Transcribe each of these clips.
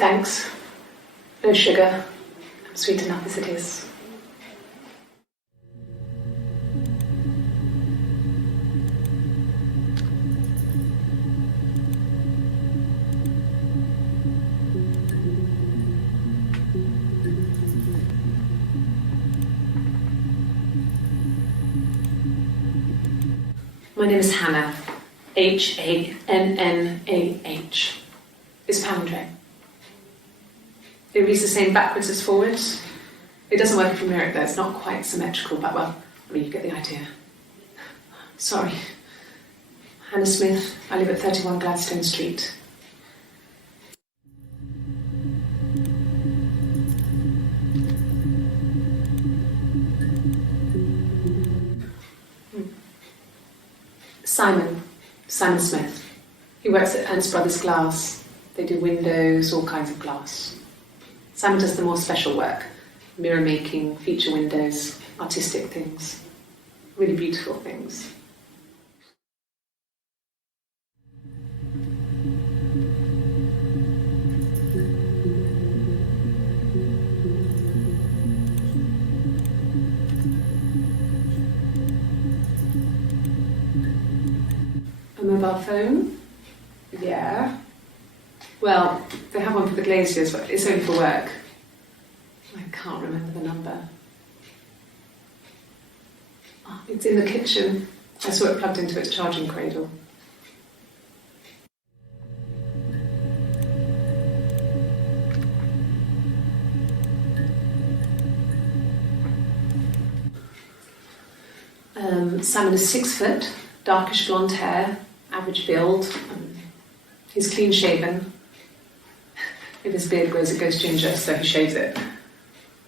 thanks. No sugar. I'm sweet enough as it is. My name is Hannah. H-A-N-N-A-H. It's Pandre. It reads the same backwards as forwards. It doesn't work if you mirror it though, it's not quite symmetrical, but well, I mean, you get the idea. Sorry. Hannah Smith, I live at 31 Gladstone Street. Simon Smith. He works at Ernst Brothers Glass. They do windows, all kinds of glass. Simon does the more special work, mirror making, feature windows, artistic things, really beautiful things. A mobile phone? Yeah. Well, they have one for the glaziers, but it's only for work. I can't remember the number. Oh, it's in the kitchen. I saw it plugged into its charging cradle. Simon is 6 foot, darkish blonde hair, average build. He's clean shaven. If his beard grows, it goes ginger, so he shaves it.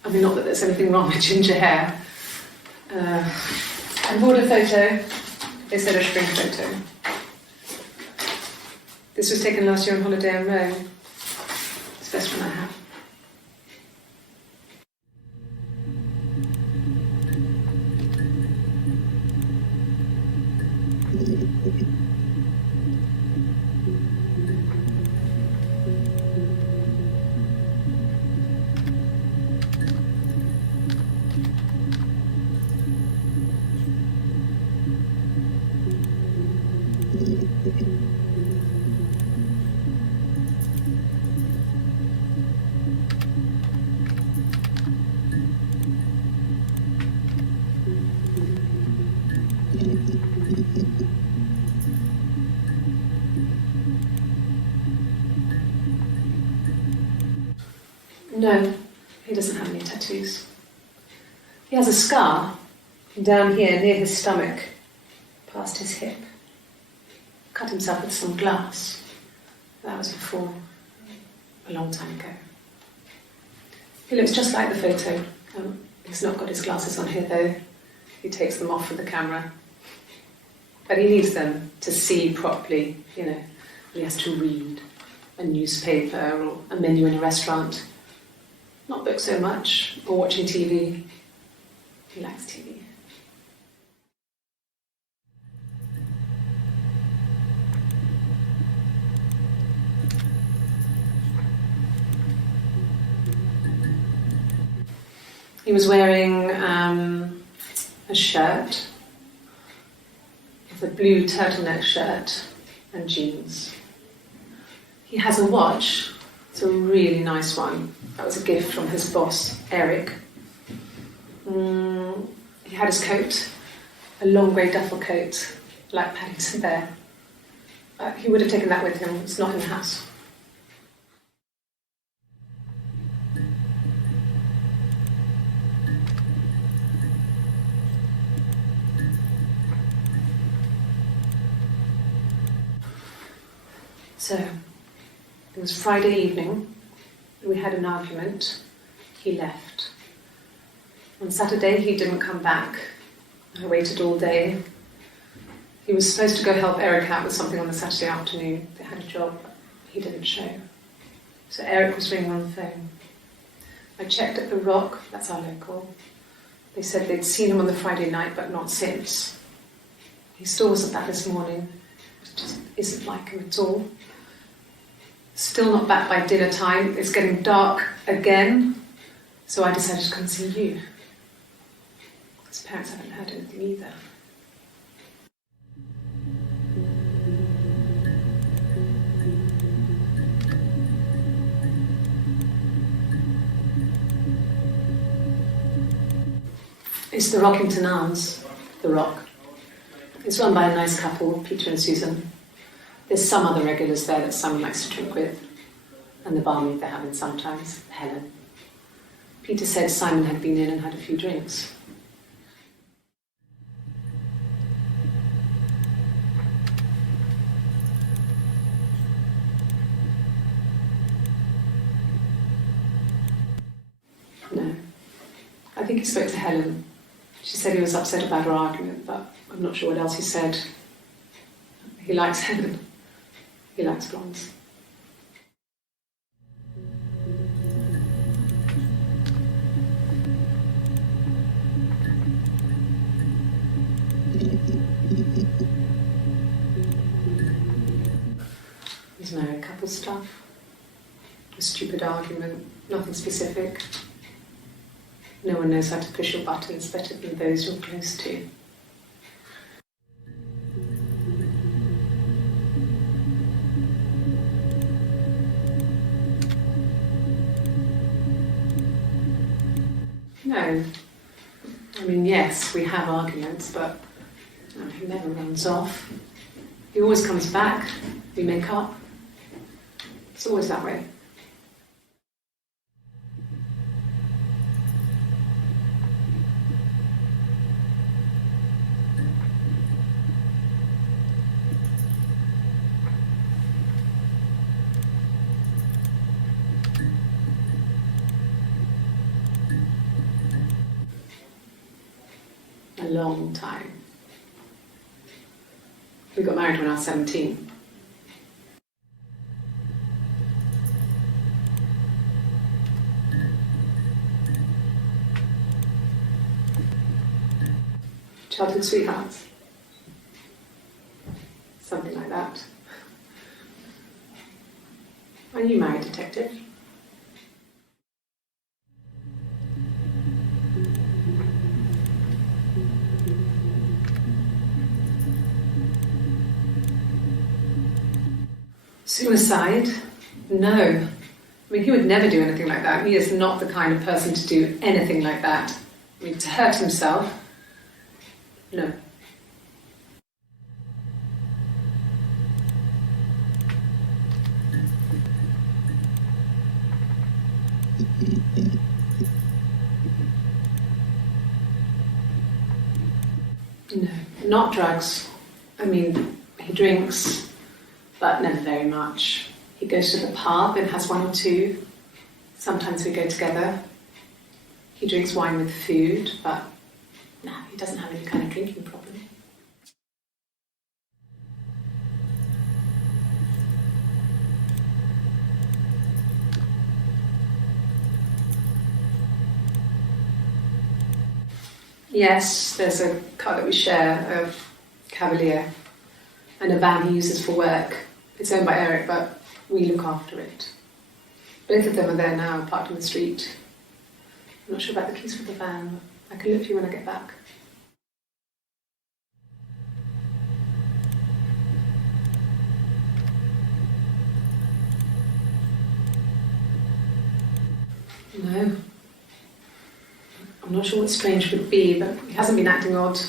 I mean, not that there's anything wrong with ginger hair. I bought a photo. They said a spring photo. This was taken last year on holiday in Rome. It's the best one I have. No, he doesn't have any tattoos. He has a scar down here near his stomach, past his hip. Cut himself with some glass. That was before, a long time ago. He looks just like the photo. He's not got his glasses on here though. He takes them off for the camera. But he needs them to see properly, you know. He has to read a newspaper or a menu in a restaurant. Not books so much, or watching TV. He likes TV. He was wearing a shirt, a blue turtleneck shirt and jeans. He has a watch. It's a really nice one. That was a gift from his boss, Eric. He had his coat, a long grey duffel coat, like Paddington Bear. He would have taken that with him. It's not in the house. So, it was Friday evening, we had an argument, he left. On Saturday he didn't come back, I waited all day. He was supposed to go help Eric out with something on the Saturday afternoon, they had a job, he didn't show. So Eric was ringing on the phone. I checked at the Rock, that's our local. They said they'd seen him on the Friday night but not since. He still wasn't back this morning, it just isn't like him at all. Still not back by dinner time. It's getting dark again. So I decided to come and see you. His parents haven't heard anything either. It's the Rockington Arms, the Rock. It's run by a nice couple, Peter and Susan. There's some other regulars there that Simon likes to drink with, and the barmaid they're having sometimes, Helen. Peter said Simon had been in and had a few drinks. No. I think he spoke to Helen. She said he was upset about her argument, but I'm not sure what else he said. He likes Helen. He likes blondes. There's no couple stuff. A stupid argument, nothing specific. No one knows how to push your buttons better than those you're close to. No. I mean, yes, we have arguments, but he never runs off. He always comes back. We make up. It's always that way. A long time. We got married when I was 17. Childhood sweethearts. Something like that. Are you married, detective? Suicide? No. I mean, he would never do anything like that. He is not the kind of person to do anything like that. I mean, to hurt himself? No. No, not drugs. I mean, he drinks, but never very much. He goes to the pub and has one or two. Sometimes we go together. He drinks wine with food, but no, he doesn't have any kind of drinking problem. Yes, there's a car that we share, a Cavalier, and a van he uses for work. It's owned by Eric, but we look after it. Both of them are there now, parked in the street. I'm not sure about the keys for the van. I can look for you when I get back. No. I'm not sure what strange would be, but he hasn't been acting odd.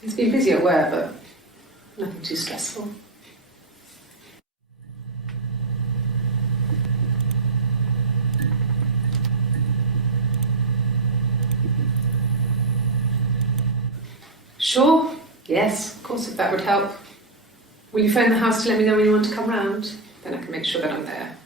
He's been busy at work, but nothing too stressful. Sure, yes, of course, if that would help. Will you phone the house to let me know when you want to come round? Then I can make sure that I'm there.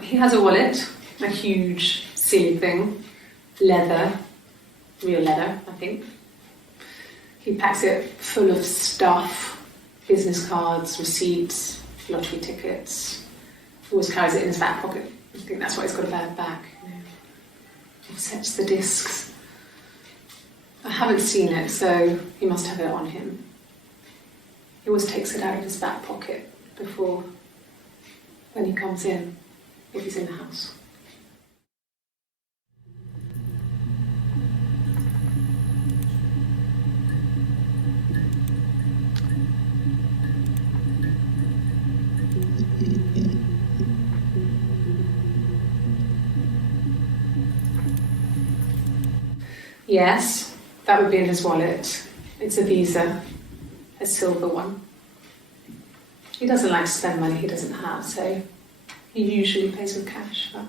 He has a wallet, a huge, silly thing, leather, real leather, I think. He packs it full of stuff, business cards, receipts, lottery tickets. He always carries it in his back pocket. I think that's why he's got a bad back. He sets the discs. I haven't seen it, so he must have it on him. He always takes it out of his back pocket before, when he comes in, if he's in the house. Yes, that would be in his wallet. It's a Visa, a silver one. He doesn't like to spend money he doesn't have, so he usually pays with cash, but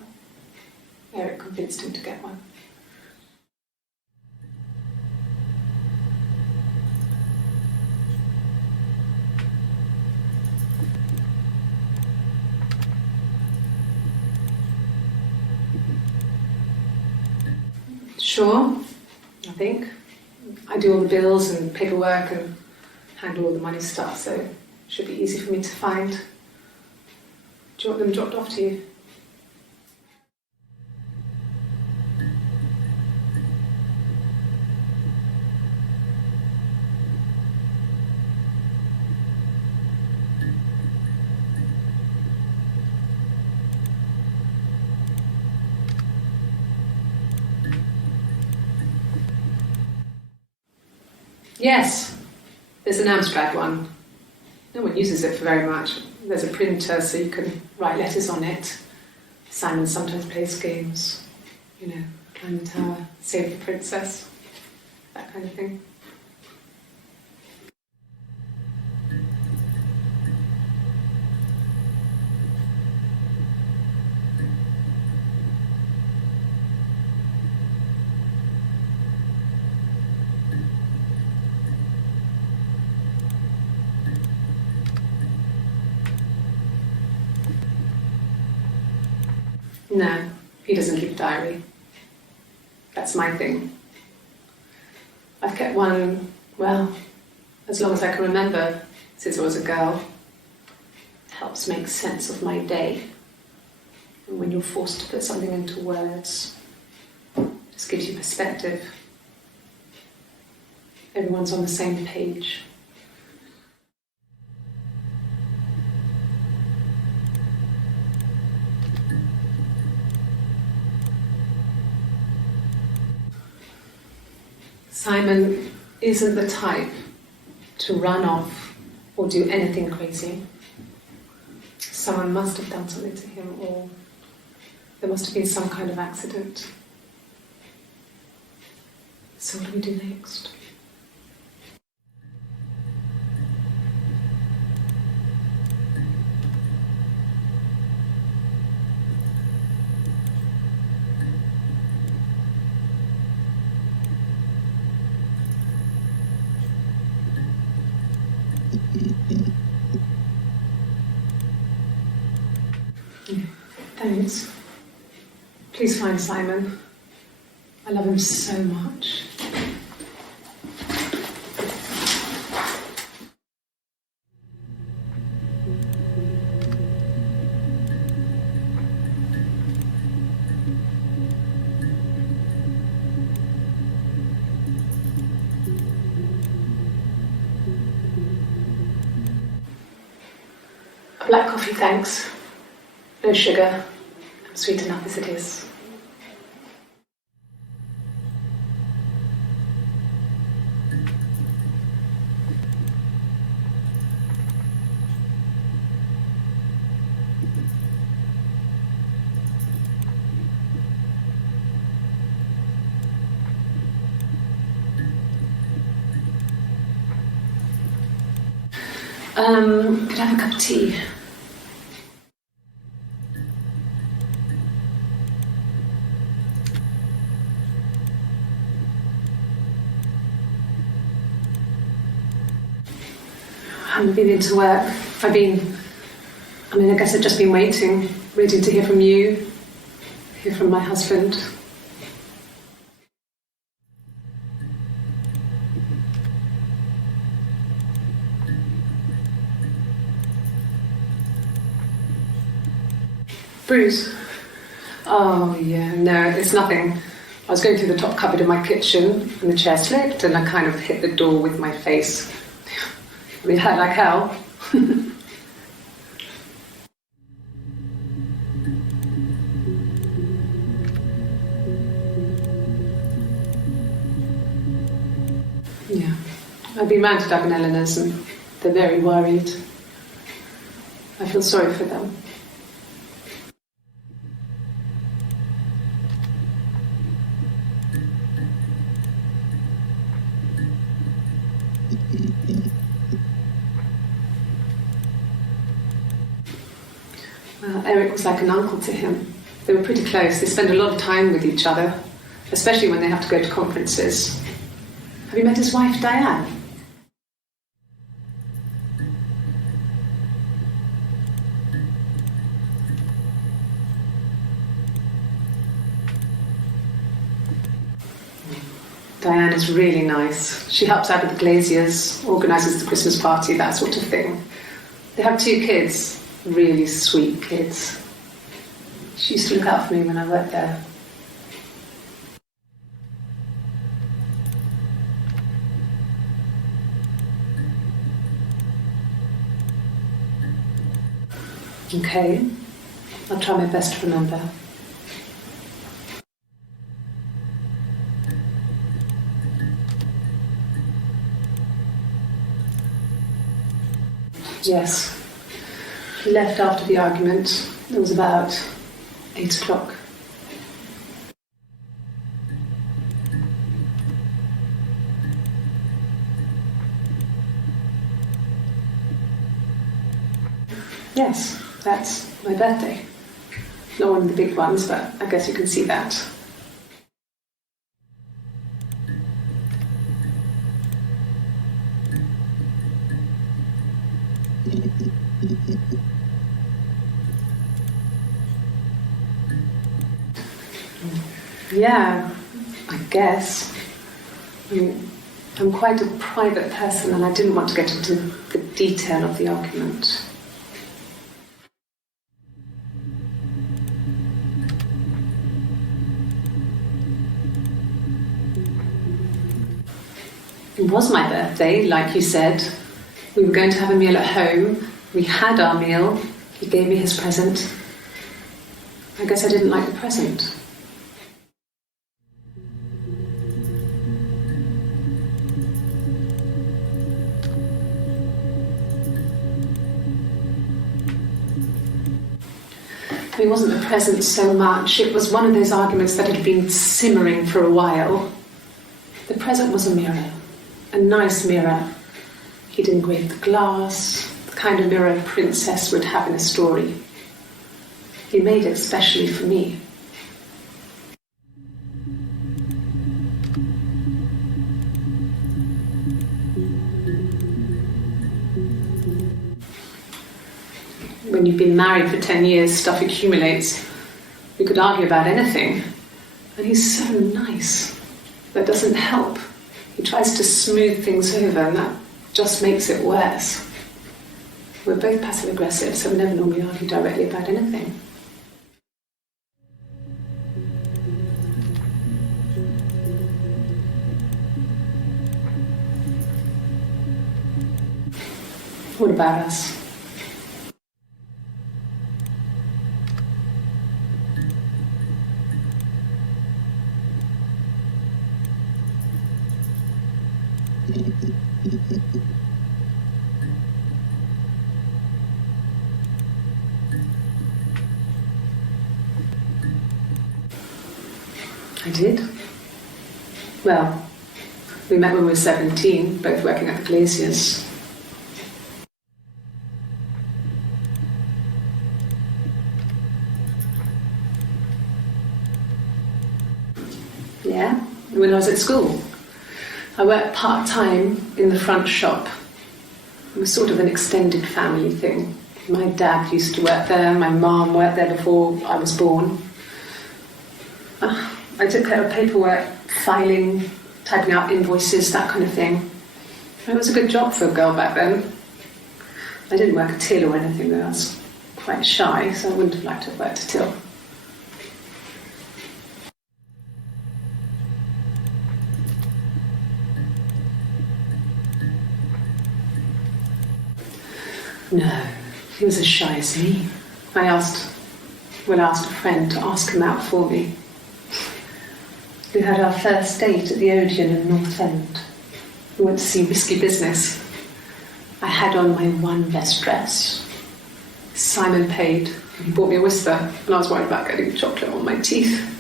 Eric convinced him to get one. Sure, I think. I do all the bills and paperwork and handle all the money stuff, so it should be easy for me to find. Do you want them dropped off to you? Yes, there's an Amstrad one. No one uses it for very much. There's a printer so you can write letters on it. Simon sometimes plays games, climb the tower, save the princess, that kind of thing. No, he doesn't keep a diary. That's my thing. I've kept one, as long as I can remember, since I was a girl. It helps make sense of my day. And when you're forced to put something into words, it just gives you perspective. Everyone's on the same page. Simon isn't the type to run off or do anything crazy. Someone must have done something to him, or there must have been some kind of accident. So what do we do next? Thanks. Please find Simon. I love him so much. A black coffee, thanks. No sugar. I'm sweet enough as it is. Could I have a cup of tea? I haven't been into work. I guess I've just been waiting. waiting to hear from you, hear from my husband. Bruise? Oh yeah, no, it's nothing. I was going through the top cupboard in my kitchen and the chair slipped and I kind of hit the door with my face. I mean, it hurt like hell. Yeah, I've been round to Doug and Eleanor's and they're very worried. I feel sorry for them. Eric was like an uncle to him. They were pretty close. They spend a lot of time with each other, especially when they have to go to conferences. Have you met his wife, Diane? Diane is really nice. She helps out with the glaziers, organises the Christmas party, that sort of thing. They have 2 kids, really sweet kids. She used to look out for me when I worked there. Okay, I'll try my best to remember. Yes. He left after the argument. It was about 8 o'clock. Yes, that's my birthday. Not one of the big ones, but I guess you can see that. Yeah, I guess. I mean, I'm quite a private person and I didn't want to get into the detail of the argument. It was my birthday, like you said. We were going to have a meal at home. We had our meal. He gave me his present. I guess I didn't like the present. It wasn't the present so much. It was one of those arguments that had been simmering for a while. The present was a mirror. A nice mirror. He'd engraved the glass, the kind of mirror a princess would have in a story. He made it especially for me. When you've been married for 10 years, stuff accumulates. We could argue about anything. And he's so nice. That doesn't help. He tries to smooth things over, and that just makes it worse. We're both passive-aggressive, so we never normally argue directly about anything. What about us? I did. Well, we met when we were 17, both working at the glaziers. Yeah, when I was at school. I worked part-time in the front shop. It was sort of an extended family thing. My dad used to work there, my mum worked there before I was born. I took care of paperwork, filing, typing out invoices, that kind of thing. It was a good job for a girl back then. I didn't work a till or anything, though. I was quite shy, so I wouldn't have liked to have worked a till. No, he was as shy as me. I asked a friend to ask him out for me. We had our first date at the Odeon in North End. We went to see Risky Business. I had on my one best dress. Simon paid, and he bought me a Whisper, and I was worried about getting chocolate on my teeth.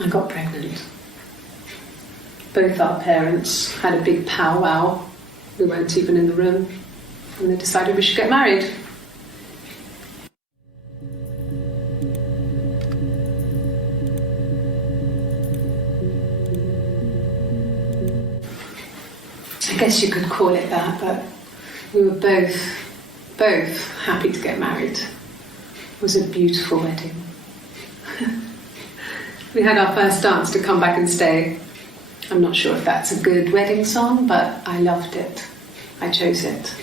I got pregnant. Both our parents had a big powwow. We weren't even in the room, and they decided we should get married. I guess you could call it that, but we were both happy to get married. It was a beautiful wedding. We had our first dance to Come Back and Stay. I'm not sure if that's a good wedding song, but I loved it. I chose it.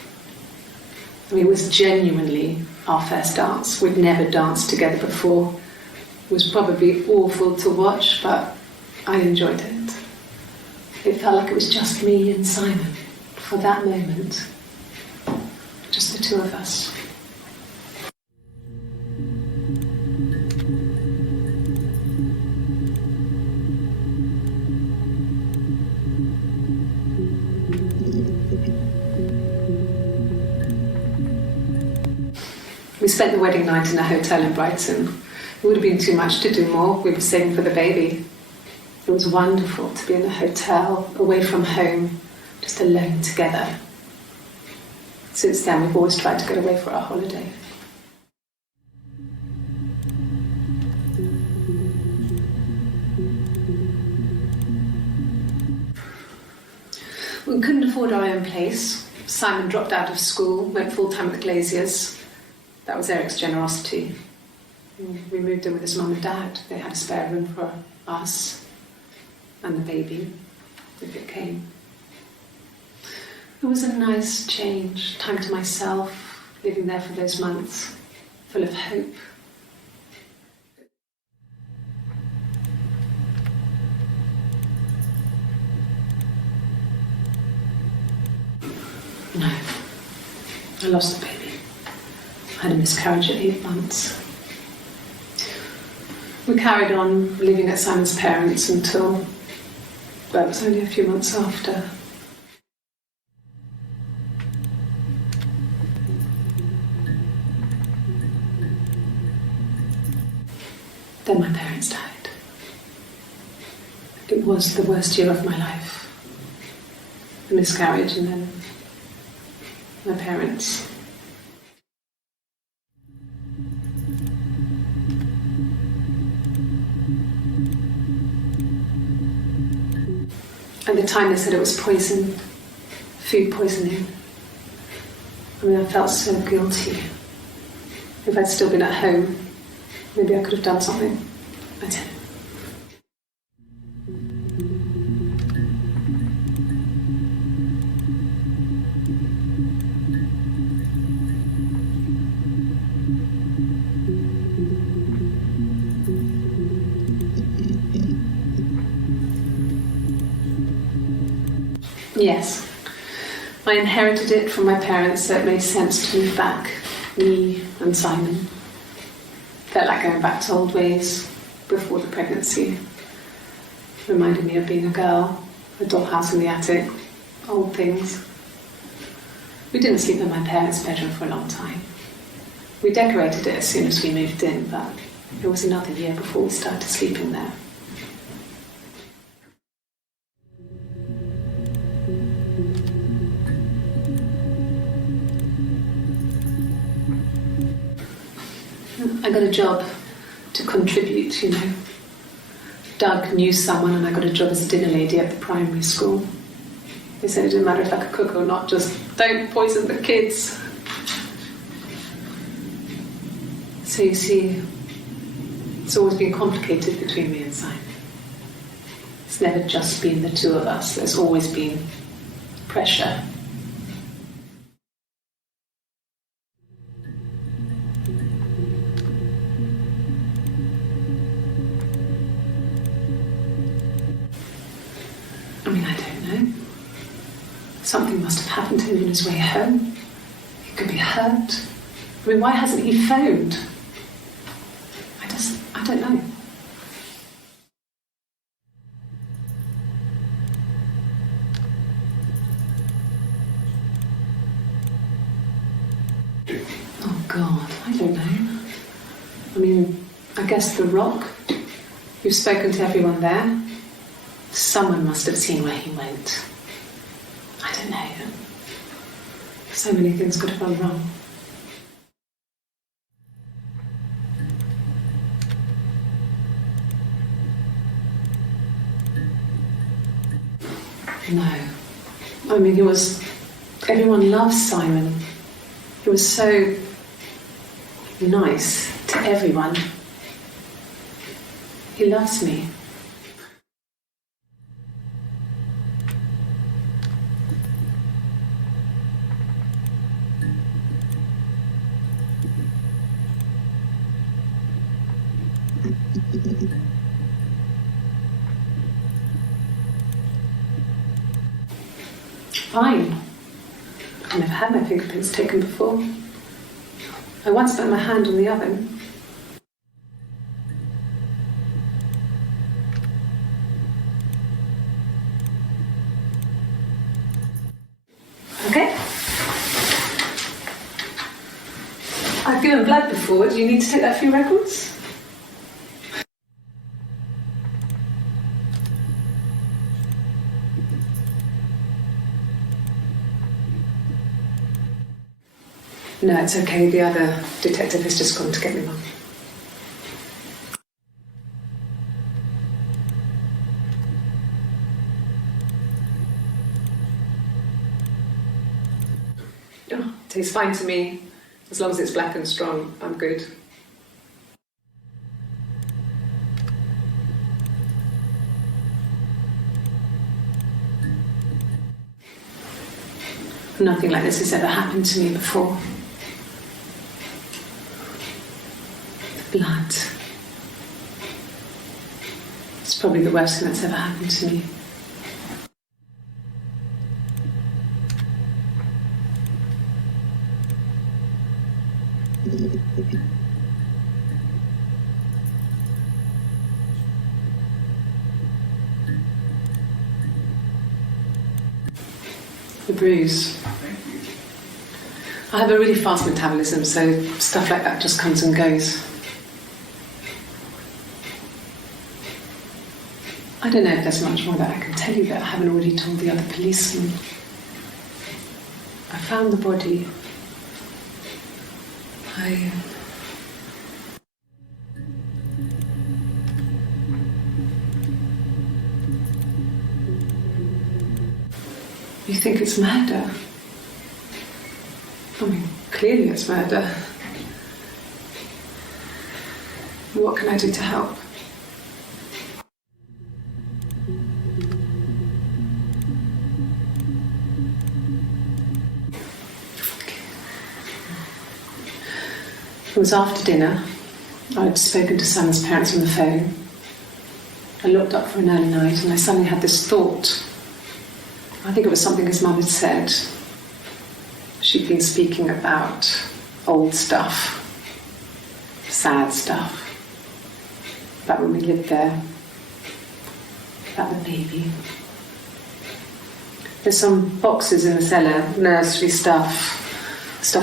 I mean, it was genuinely our first dance. We'd never danced together before. It was probably awful to watch, but I enjoyed it. It felt like it was just me and Simon for that moment. Just the two of us. We spent the wedding night in a hotel in Brighton. It would have been too much to do more. We were saving for the baby. It was wonderful to be in a hotel, away from home, just alone together. Since then, we've always tried to get away for our holiday. We couldn't afford our own place. Simon dropped out of school, went full-time at the Glaziers. That was Eric's generosity. We moved in with his mum and dad. They had a spare room for us and the baby, if it came. It was a nice change, time to myself, living there for those months, full of hope. No, I lost the baby. I had a miscarriage at 8 months. We carried on living at Simon's parents until, well, it was only a few months after. Then my parents died. It was the worst year of my life. The miscarriage and then my parents. At the time they said it was poison, food poisoning. I mean, I felt so guilty. If I'd still been at home, maybe I could have done something. I didn't. Yes, I inherited it from my parents, so it made sense to move back, me and Simon. Felt like going back to old ways before the pregnancy. Reminded me of being a girl, a dollhouse in the attic, old things. We didn't sleep in my parents' bedroom for a long time. We decorated it as soon as we moved in, but it was another year before we started sleeping there. I got a job to contribute, Doug knew someone and I got a job as a dinner lady at the primary school. They said it didn't matter if I could cook or not, just don't poison the kids. So you see, it's always been complicated between me and Simon. It's never just been the two of us. There's always been pressure. I mean, I don't know. Something must have happened to him on his way home. He could be hurt. I mean, why hasn't he phoned? I don't know. Oh God, I don't know. I mean, I guess the Rock. You've spoken to everyone there. Someone must have seen where he went. I don't know. So many things could have gone wrong. No. I mean, everyone loves Simon. He was so nice to everyone. He loves me. Fine. I've never had my fingerprints taken before. I once put my hand on the oven. Okay. I've given blood before. Do you need to take that for your records? No, it's okay. The other detective has just gone to get me one. Oh, tastes fine to me. As long as it's black and strong, I'm good. Nothing like this has ever happened to me before. Blood. It's probably the worst thing that's ever happened to me. The bruise. I have a really fast metabolism, so stuff like that just comes and goes. I don't know if there's much more that I can tell you that I haven't already told the other policemen. I found the body. You think it's murder? I mean, clearly it's murder. What can I do to help? It was after dinner. I'd spoken to Sam's parents on the phone. I looked up for an early night and I suddenly had this thought. I think it was something his mum had said. She'd been speaking about old stuff, sad stuff, about when we lived there, about the baby. There's some boxes in the cellar, nursery stuff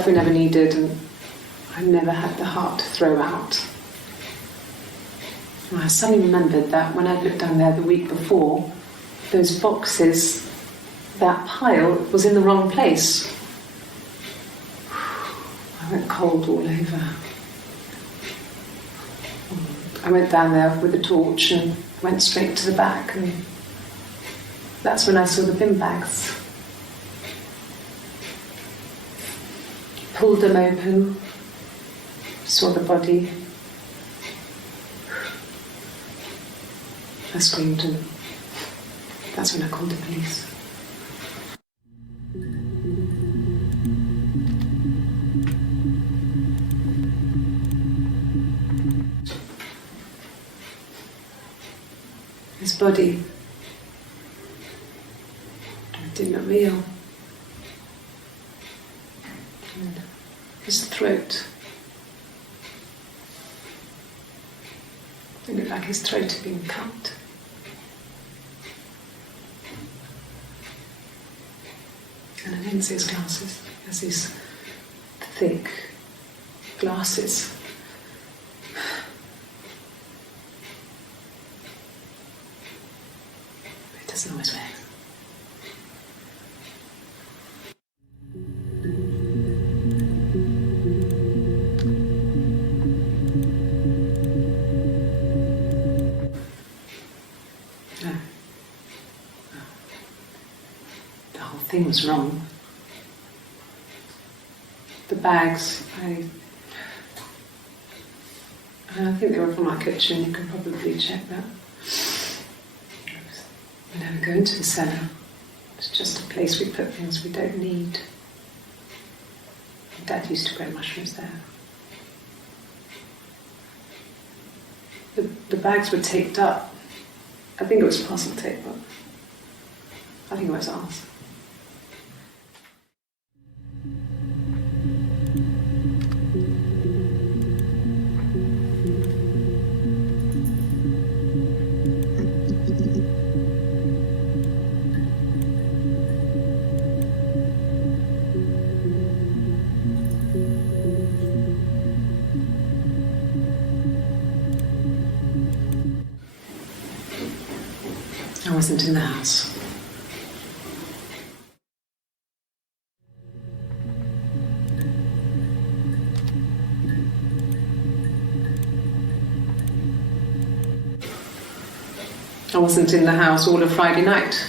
we never needed, and I never had the heart to throw out. And I suddenly remembered that when I'd looked down there the week before, those boxes, that pile was in the wrong place. I went cold all over. I went down there with a torch and went straight to the back, and that's when I saw the bin bags. Pulled them open, saw the body. I screamed, and that's when I called the police. His body did not real. And his throat. It looked like his throat had been cut. And I didn't see his glasses. He has these thick glasses. He doesn't always wear. No. The whole thing was wrong. The bags, I think they were from our kitchen. You can probably check that. We never go into the cellar. It's just a place we put things we don't need. Dad used to grow mushrooms there. The bags were taped up. I think it was parcel tape, but I think it was ours. I wasn't in the house. I wasn't in the house all of Friday night.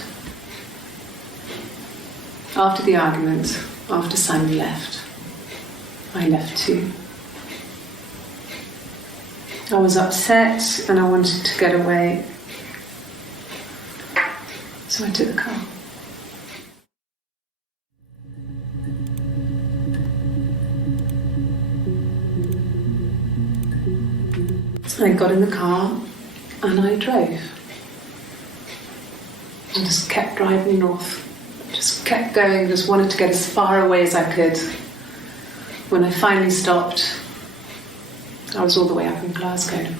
After the argument, after Simon left, I left too. I was upset and I wanted to get away. So I took the car. I got in the car and I drove. I just kept driving north. Just kept going, just wanted to get as far away as I could. When I finally stopped, I was all the way up in Glasgow.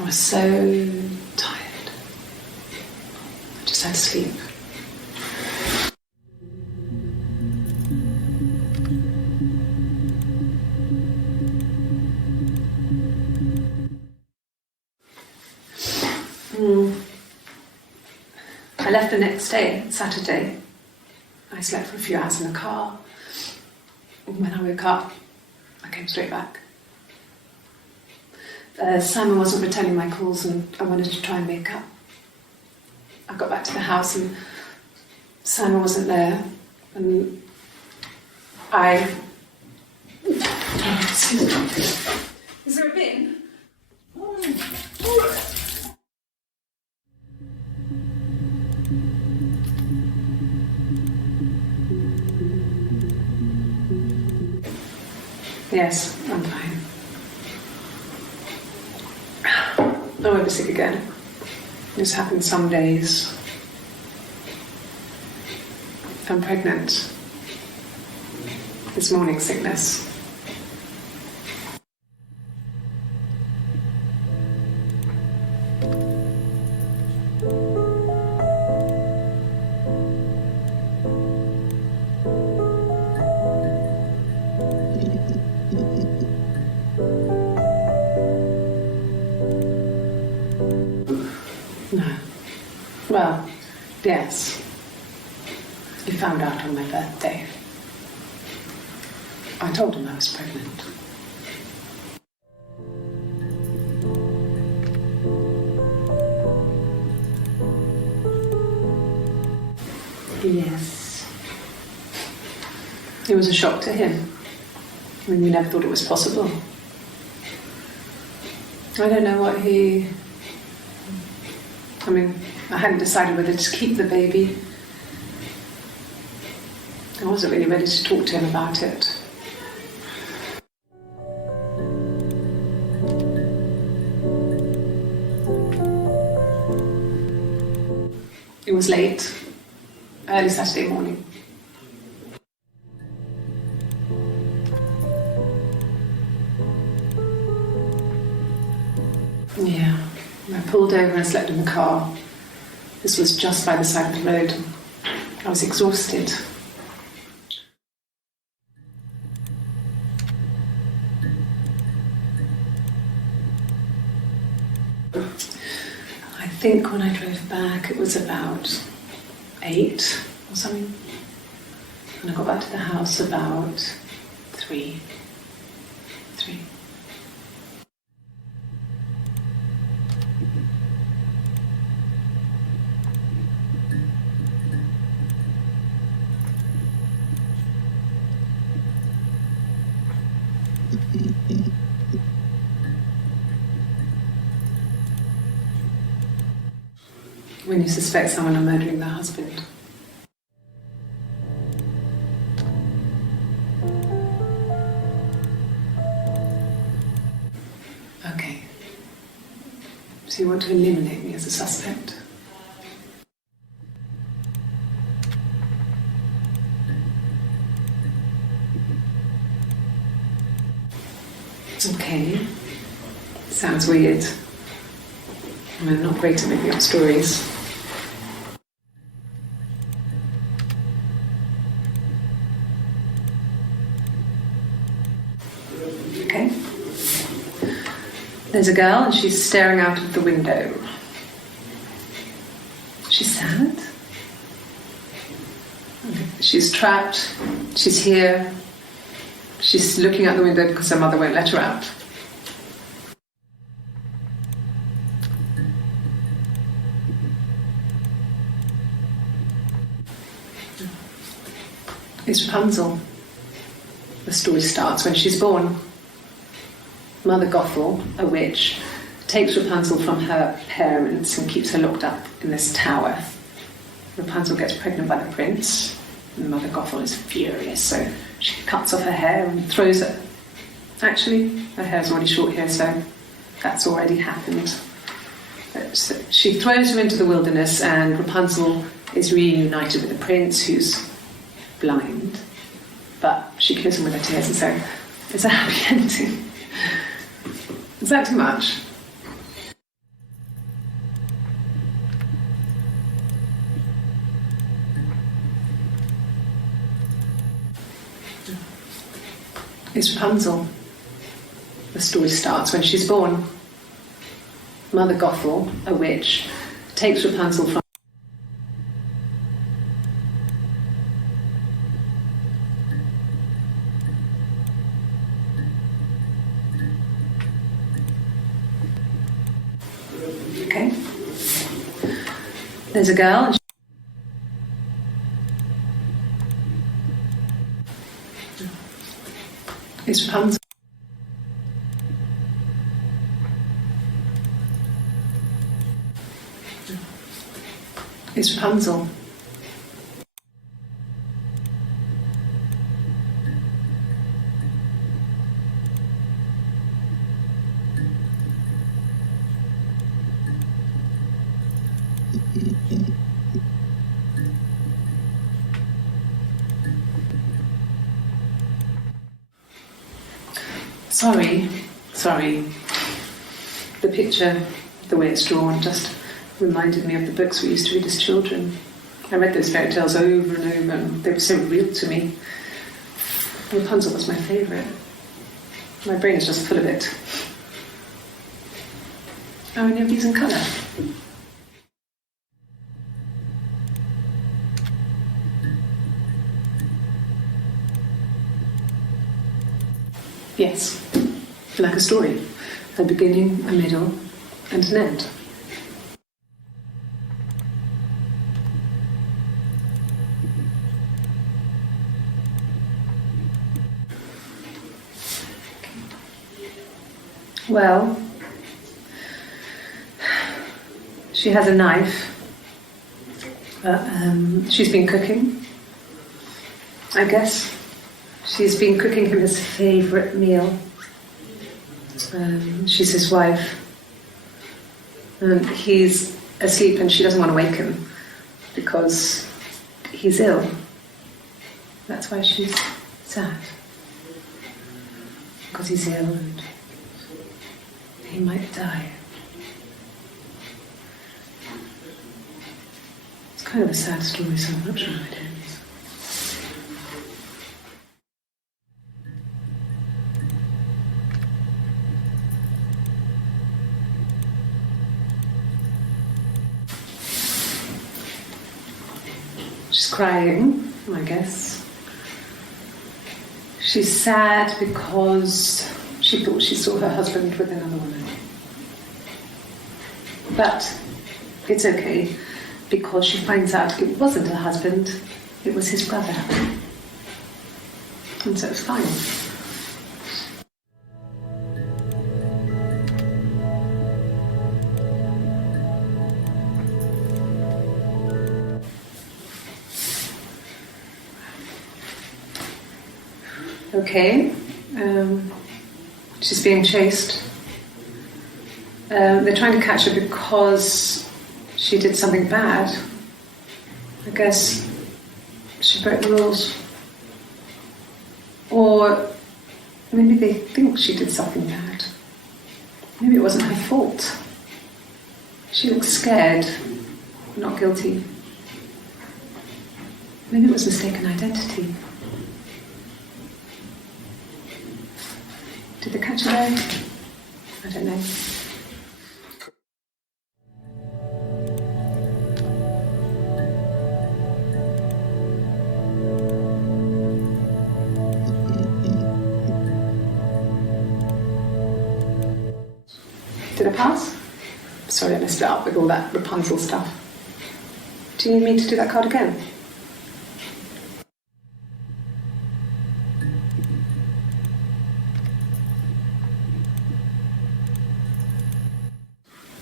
I was so tired. Just had to sleep. I left the next day, Saturday. I slept for a few hours in the car. And when I woke up, I came straight back. Simon wasn't returning my calls and I wanted to try and make up. I got back to the house and Simon wasn't there, and Is there a bin? Yes, I'm fine. I won't be sick again. This happens some days. I'm pregnant. It's morning sickness. No. Well, yes. He found out on my birthday. I told him I was pregnant. It was a shock to him. I mean, we never thought it was possible. I don't know what he... I mean, I hadn't decided whether to keep the baby. I wasn't really ready to talk to him about it. It was late, early Saturday morning. Yeah, I pulled over and slept in the car. This was just by the side of the road. I was exhausted. I think when I drove back it was about 8 or something. And I got back to the house about 3. When you suspect someone of murdering their husband. Okay. So you want to eliminate me as a suspect? Okay. Sounds weird. I'm not great at making up stories. Okay. There's a girl and she's staring out of the window. She's sad. She's trapped. She's here. She's looking out the window because her mother won't let her out. It's Rapunzel. The story starts when she's born. Mother Gothel, a witch, takes Rapunzel from her parents and keeps her locked up in this tower. Rapunzel gets pregnant by the prince, and Mother Gothel is furious, so she cuts off her hair and throws it. Actually, her hair's already short here, so that's already happened. But she throws her into the wilderness, and Rapunzel is reunited with the prince, who's blind, but she kills him with her tears, and so it's a happy ending. Is that too much? It's Rapunzel. The story starts when she's born. Mother Gothel, a witch, takes Rapunzel from... Okay. There's a girl and it's Rapunzel. It's Rapunzel. Sorry. The picture, the way it's drawn, just reminded me of the books we used to read as children. I read those fairy tales over and over, and they were so real to me. Rapunzel was my favourite. My brain is just full of it. Are any of these in colour? Yes, like a story. A beginning, a middle, and an end. Well, she has a knife. She's been cooking, I guess. She's been cooking him his favourite meal. She's his wife. And he's asleep and she doesn't want to wake him because he's ill. That's why she's sad. Because he's ill and he might die. It's kind of a sad story, so I'm not sure how it ends. She's crying, I guess. She's sad because she thought she saw her husband with another woman. But it's okay, because she finds out it wasn't her husband, it was his brother. And so it's fine. Okay, she's being chased. They're trying to catch her because she did something bad. I guess she broke the rules. Or maybe they think she did something bad. Maybe it wasn't her fault. She looks scared, not guilty. Maybe it was mistaken identity. Did they catch her there? I don't know. Did I pass? Sorry, I messed it up with all that Rapunzel stuff. Do you need me to do that card again?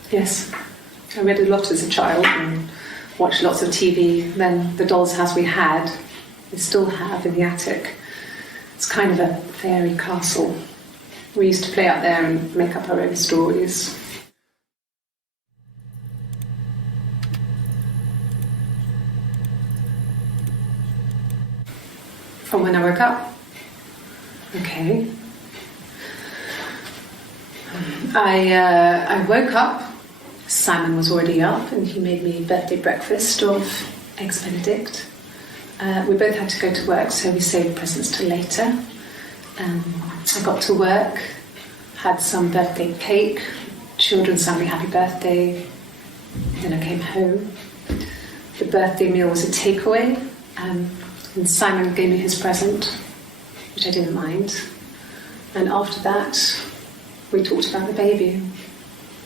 Yes, I read a lot as a child and watched lots of TV. Then the doll's house we had, we still have in the attic. It's kind of a fairy castle. We used to play out there and make up our own stories. From when I woke up. Okay. I woke up. Simon was already up and he made me birthday breakfast of eggs Benedict. We both had to go to work, so we saved presents till later. I got to work, had some birthday cake, children sang me happy birthday, then I came home. The birthday meal was a takeaway, and Simon gave me his present, which I didn't mind. And after that, we talked about the baby.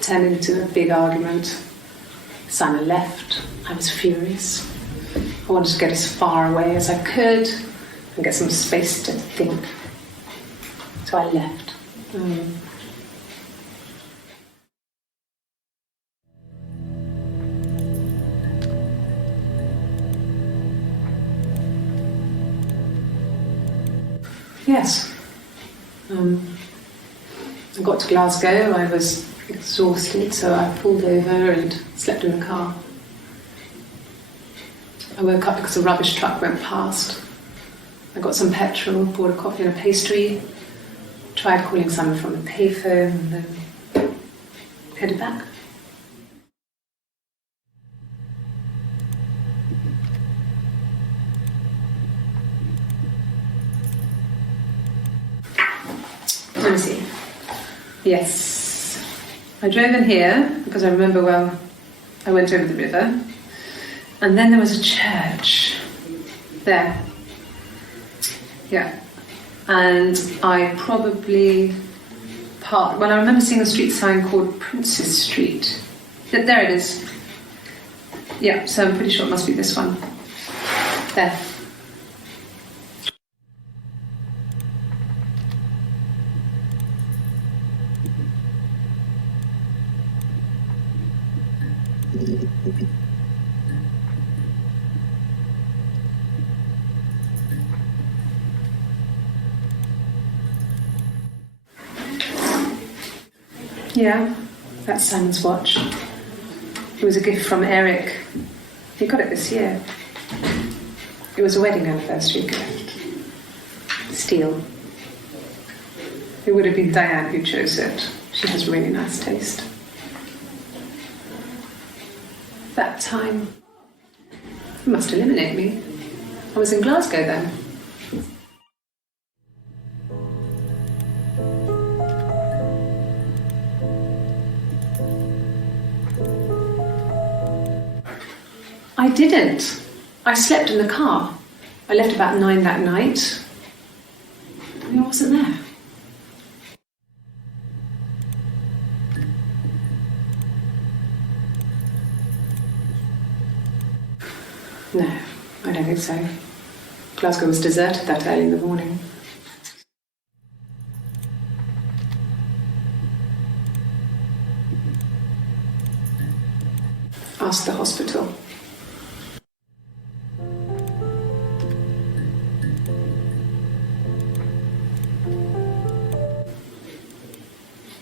Turned into a big argument. Simon left. I was furious. I wanted to get as far away as I could and get some space to think. So I left. Yes. I got to Glasgow. I was exhausted, so I pulled over and slept in the car. I woke up because a rubbish truck went past. I got some petrol, bought a coffee and a pastry, tried calling someone from the payphone, and then headed back. Let me see. Yes. I drove in here because I remember, well, I went over the river, and then there was a church there. Yeah. And I probably parked, well, I remember seeing a street sign called Princess Street. There it is. Yeah, so I'm pretty sure it must be this one. There. Yeah, that's Simon's watch. It was a gift from Eric. He got it this year. It was a wedding anniversary gift. Steel. It would have been Diane who chose it. She has really nice taste. That time, it must eliminate me. I was in Glasgow then. I didn't. I slept in the car. I left about 9 that night. I wasn't there. No, I don't think so. Glasgow was deserted that early in the morning. Ask the hospital.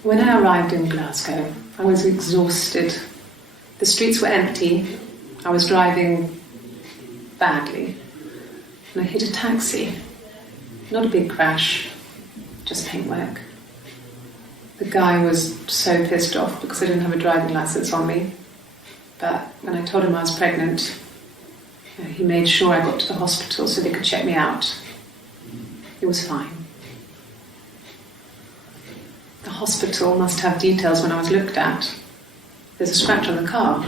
When I arrived in Glasgow, I was exhausted. The streets were empty. I was driving badly. And I hit a taxi. Not a big crash, just paintwork. The guy was so pissed off because I didn't have a driving license on me. But when I told him I was pregnant, he made sure I got to the hospital so they could check me out. It was fine. The hospital must have details when I was looked at. There's a scratch on the car.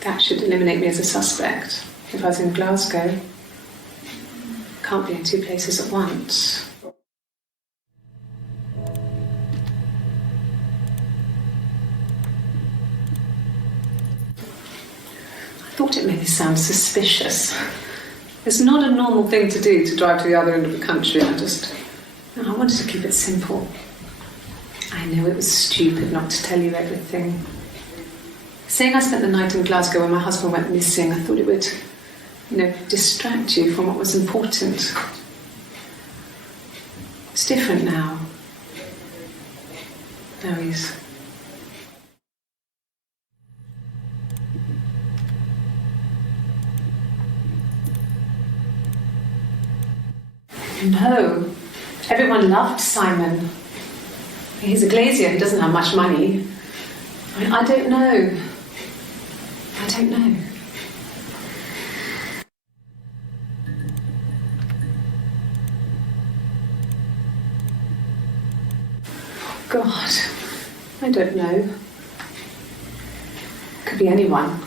That should eliminate me as a suspect. If I was in Glasgow, can't be in two places at once. I thought it made me sound suspicious. It's not a normal thing to do to drive to the other end of the country. I wanted to keep it simple. I know it was stupid not to tell you everything. Saying I spent the night in Glasgow when my husband went missing, I thought it would, distract you from what was important. It's different now. Now he's... No. Everyone loved Simon. He's a glazier, he doesn't have much money. I don't know. I don't know. God, I don't know. Could be anyone.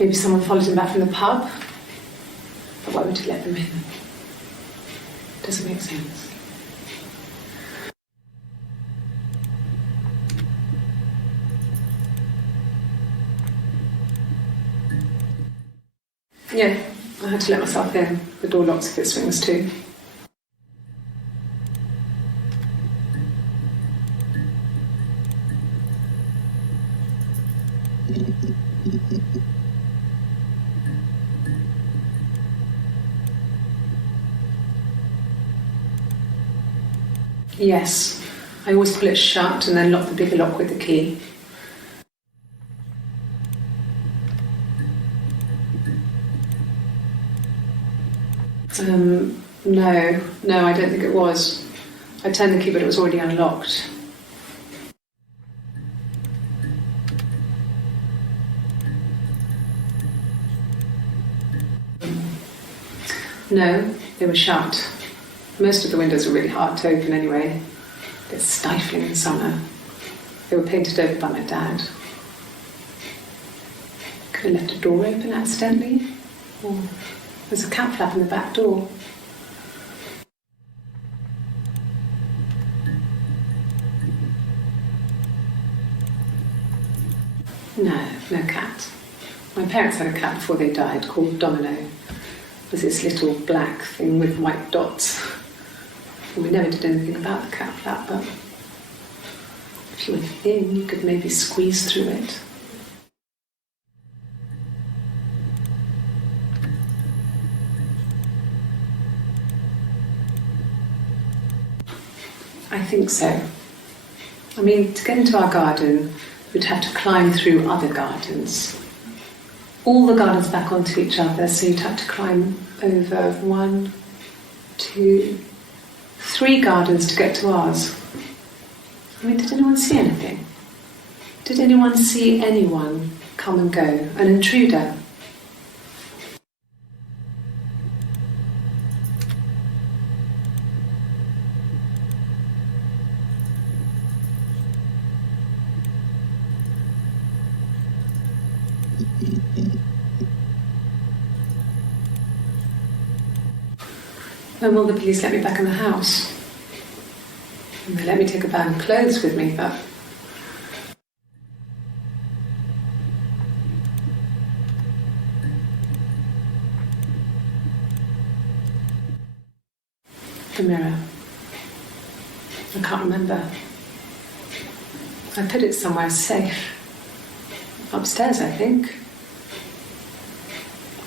Maybe someone followed him back from the pub. But why would he let them in? Doesn't make sense. Yeah, I had to let myself in. The door locks if it swings too. Yes, I always pull it shut and then lock the bigger lock with the key. No, I don't think it was. I turned the key, but it was already unlocked. No, they were shut. Most of the windows were really hard to open anyway. They're stifling in summer. They were painted over by my dad. Could have left a door open accidentally. Or there's a cat flap in the back door. No, no cat. My parents had a cat before they died called Domino. It was this little black thing with white dots. And we never did anything about the cat for that, but if you were thin, you could maybe squeeze through it. I think so. I mean, to get into our garden, we'd have to climb through other gardens. All the gardens back onto each other, so you'd have to climb over 1, 2, 3 gardens to get to ours. I mean, did anyone see anything? Did anyone see anyone come and go? An intruder? When will the police let me back in the house? And they let me take a bag of clothes with me, but the mirror. I can't remember. I put it somewhere safe. Upstairs, I think.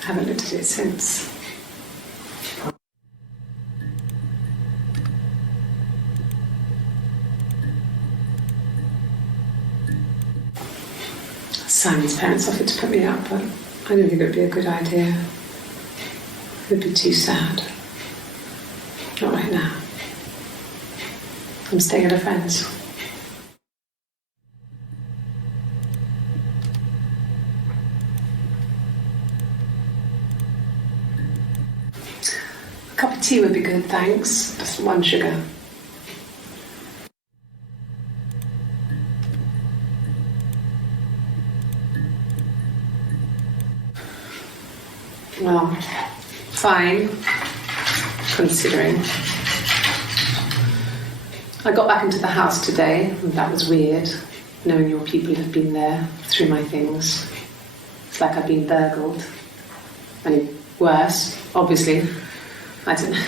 I haven't looked at it since. Simon's parents offered to put me up, but I don't think it would be a good idea. It would be too sad. Not right now. I'm staying at a friend's. A cup of tea would be good, thanks. Just 1 sugar. Well, fine, considering. I got back into the house today, and that was weird, knowing your people have been there through my things. It's like I've been burgled. I mean, worse, obviously. I don't know.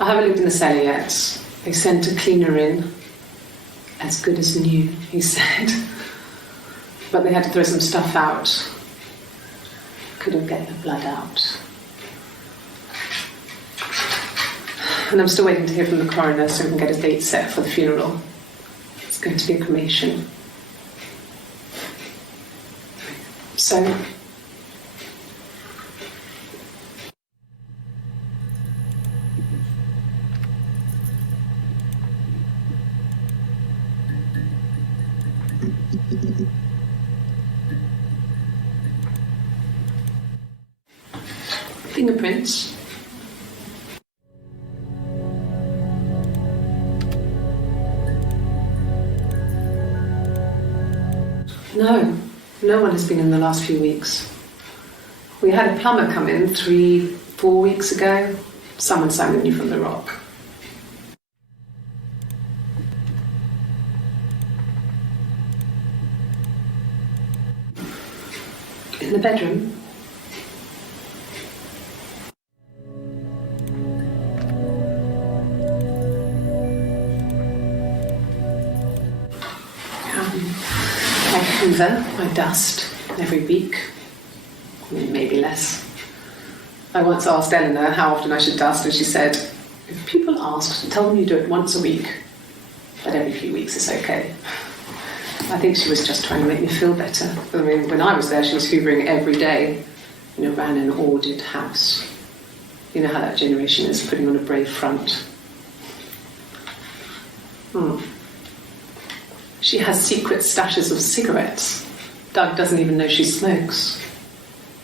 I haven't lived in the cellar yet. They sent a cleaner in. As good as new, he said. But they had to throw some stuff out. Couldn't get the blood out. And I'm still waiting to hear from the coroner so we can get a date set for the funeral. It's going to be a cremation. So, fingerprints. No one has been in the last few weeks. We had a plumber come in 3-4 weeks ago. Someone summoned you from the rock. In the bedroom. I hoover my dust every week, maybe less. I once asked Eleanor how often I should dust, and she said, if people ask, tell them you do it once a week, but every few weeks is okay. I think she was just trying to make me feel better. I mean, when I was there, she was hoovering every day, ran an ordered house. You know how that generation is, putting on a brave front. She has secret stashes of cigarettes. Doug doesn't even know she smokes.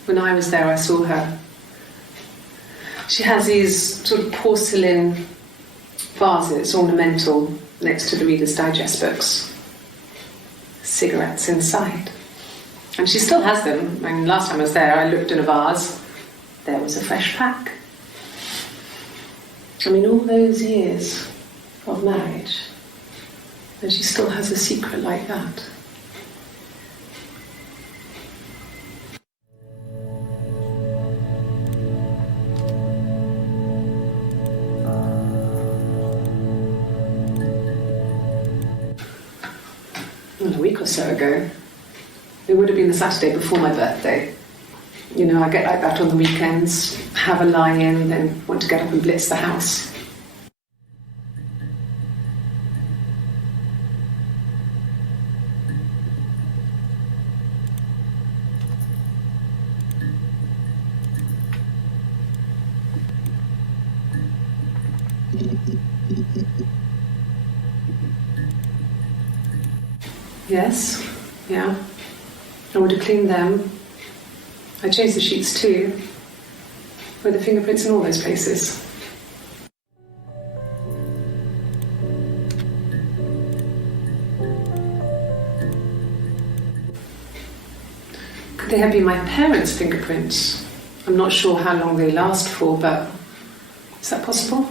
When I was there, I saw her. She has these sort of porcelain vases, ornamental, next to the Reader's Digest books. Cigarettes inside. And she still has them. I mean, last time I was there, I looked in a vase. There was a fresh pack. I mean, all those years of marriage. And she still has a secret like that. or so ago. It would have been the Saturday before my birthday. You know, I get like that on the weekends, have a lie-in, then want to get up and blitz the house. Yes, yeah. I would have cleaned them. I changed the sheets too. Were the fingerprints in all those places? Could they have been my parents' fingerprints? I'm not sure how long they last for, but is that possible?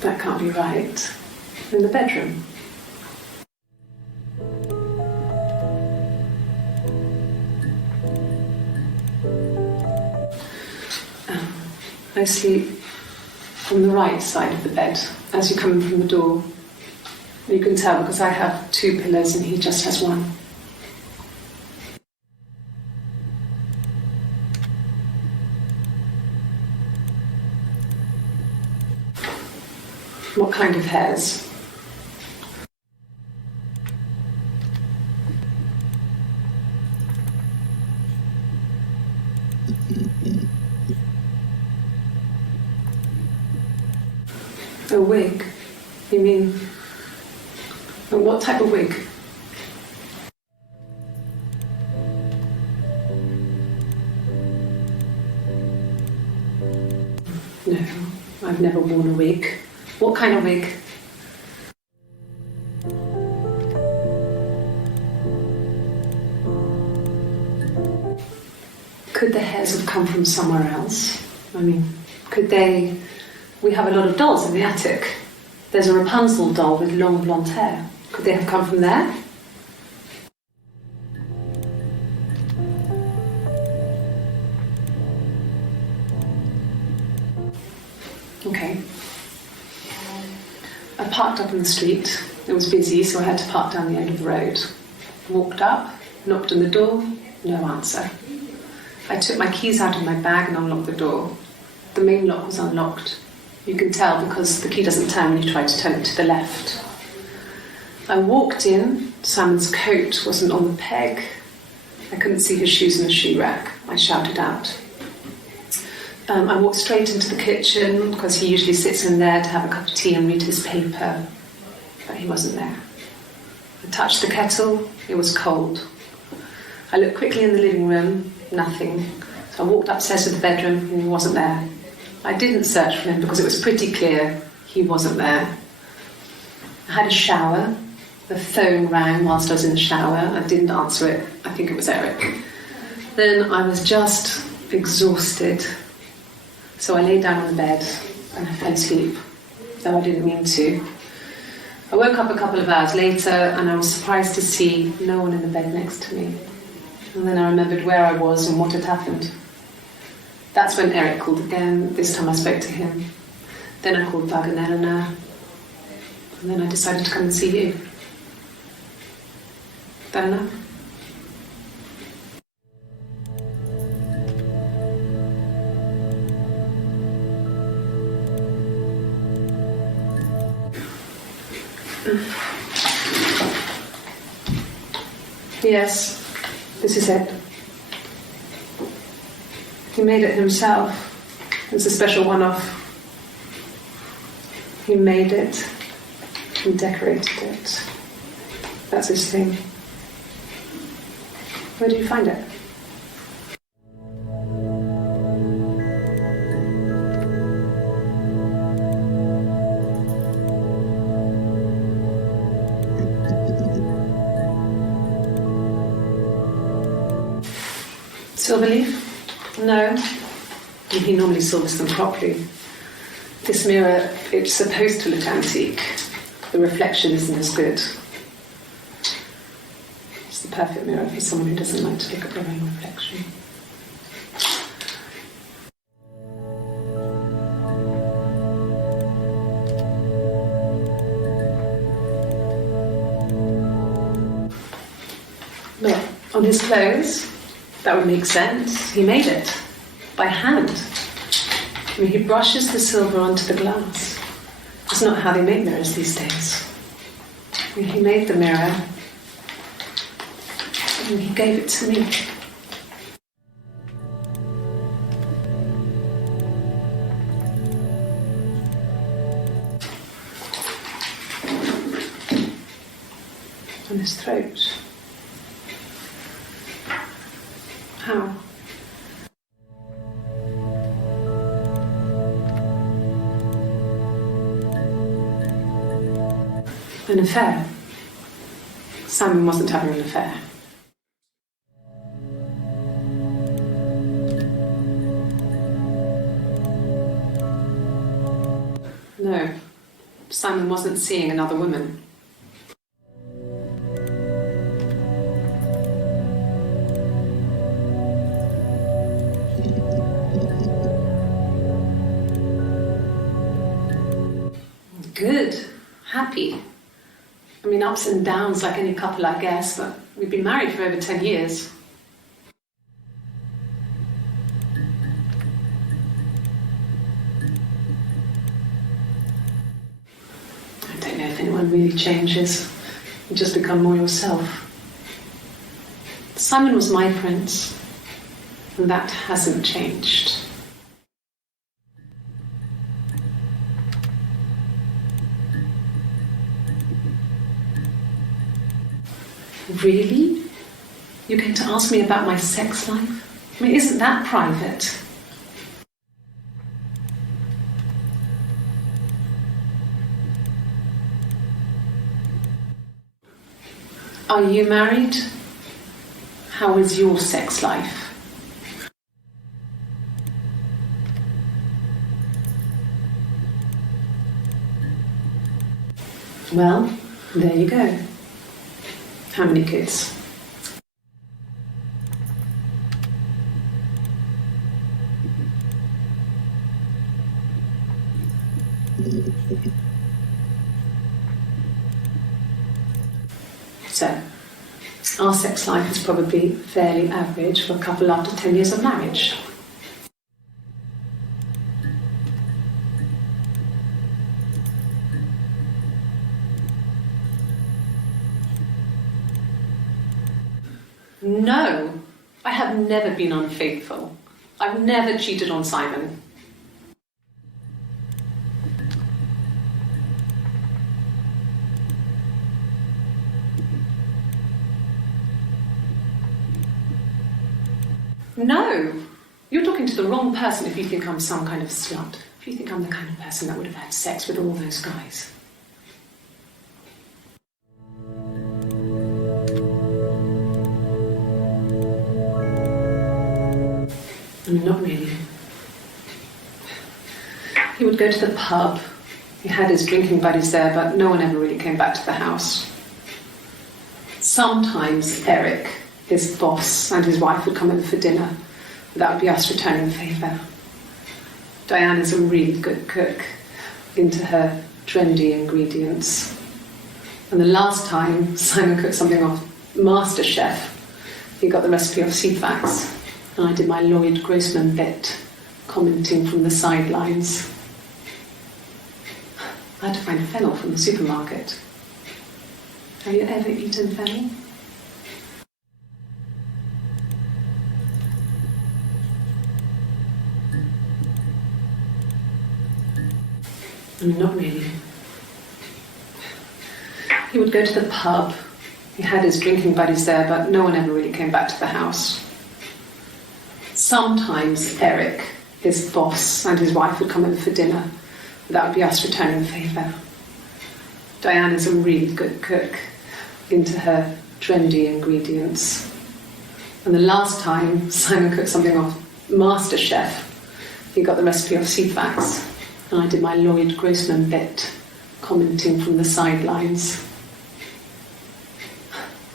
That can't be right. In the bedroom. I sleep on the right side of the bed as you come in from the door. You can tell because I have 2 pillows and he just has 1. What kind of hairs? A wig? You mean? And what type of wig? No, I've never worn a wig. What kind of wig? Could the hairs have come from somewhere else? I mean, could they... We have a lot of dolls in the attic. There's a Rapunzel doll with long blonde hair. Could they have come from there? Okay. I parked up on the street. It was busy, so I had to park down the end of the road. Walked up, knocked on the door, no answer. I took my keys out of my bag and unlocked the door. The main lock was unlocked. You can tell because the key doesn't turn when you try to turn it to the left. I walked in. Simon's coat wasn't on the peg. I couldn't see his shoes in the shoe rack. I shouted out. I walked straight into the kitchen because he usually sits in there to have a cup of tea and read his paper, but he wasn't there. I touched the kettle. It was cold. I looked quickly in the living room. Nothing. So I walked upstairs to the bedroom and he wasn't there. I didn't search for him because it was pretty clear he wasn't there. I had a shower. The phone rang whilst I was in the shower. I didn't answer it. I think it was Eric. Then I was just exhausted. So I lay down on the bed and I fell asleep, though I didn't mean to. I woke up a couple of hours later and I was surprised to see no one in the bed next to me. And then I remembered where I was and what had happened. That's when Eric called again. This time I spoke to him. Then I called Doug and Eleanor. And then I decided to come and see you. That enough? Yes, this is it. He made it himself. It was a special one-off. He made it and decorated it. That's his thing. Where did you find it? Silverleaf? No. He normally silvers them properly. This mirror, it's supposed to look antique. The reflection isn't as good. It's the perfect mirror for someone who doesn't like to look at their own reflection. On his clothes? That would make sense. He made it. By hand. I mean, he brushes the silver onto the glass. It's not how they make mirrors these days. I mean, he made the mirror and he gave it to me. On his throat. How? An affair. Simon wasn't having an affair. No, Simon wasn't seeing another woman. Good, happy. I mean, ups and downs like any couple, I guess, but we've been married for over 10 years. I don't know if anyone really changes. You just become more yourself. Simon was my prince, and that hasn't changed. Really? You're going to ask me about my sex life? I mean, isn't that private? Are you married? How is your sex life? Well, there you go. How many kids? So, our sex life is probably fairly average for a couple after 10 years of marriage. No, I have never been unfaithful. I've never cheated on Simon. No, you're talking to the wrong person if you think I'm some kind of slut. If you think I'm the kind of person that would have had sex with all those guys. Not really. He would go to the pub. He had his drinking buddies there, but no one ever really came back to the house. Sometimes Eric, his boss, and his wife would come over for dinner. That would be us returning the favour. Diana's a really good cook, into her trendy ingredients. And the last time Simon cooked something off MasterChef, he got the recipe off Ceefax. And I did my Lloyd Grossman bit, commenting from the sidelines. I had to find fennel from the supermarket. Have you ever eaten fennel? Not really. He would go to the pub. He had his drinking buddies there, but no one ever really came back to the house. Sometimes Eric, his boss, and his wife would come over for dinner. That would be us returning the favour. Diana's a really good cook, into her trendy ingredients. And the last time Simon cooked something off MasterChef, he got the recipe off Ceefax. And I did my Lloyd Grossman bit, commenting from the sidelines.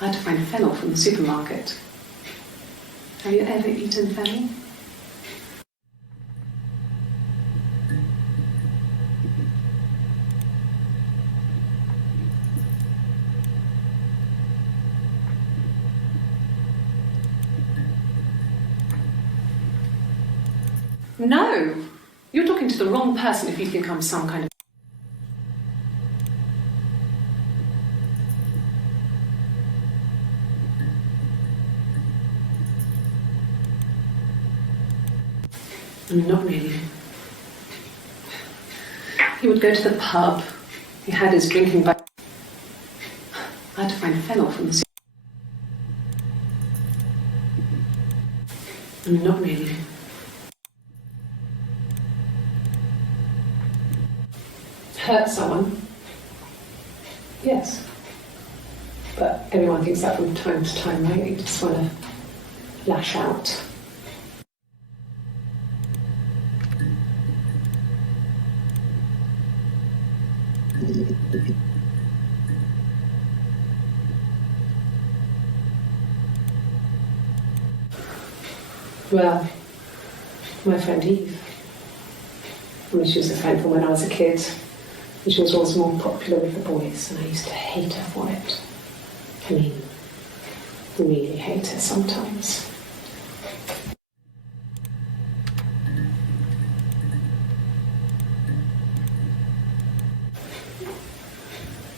I had to find fennel from the supermarket. Have you ever eaten fennel? No! You're talking to the wrong person if you think I'm some kind of... I mean, not really. He would go to the pub. He had his drinking bag. I had to find fennel from the... I mean, not really. Hurt someone? Yes. But everyone thinks that from time to time, right? You just want to lash out. Well, my friend Eve. I mean, she was a friend from when I was a kid. And she was always more popular with the boys, and I used to hate her for it. I mean, really hate her sometimes.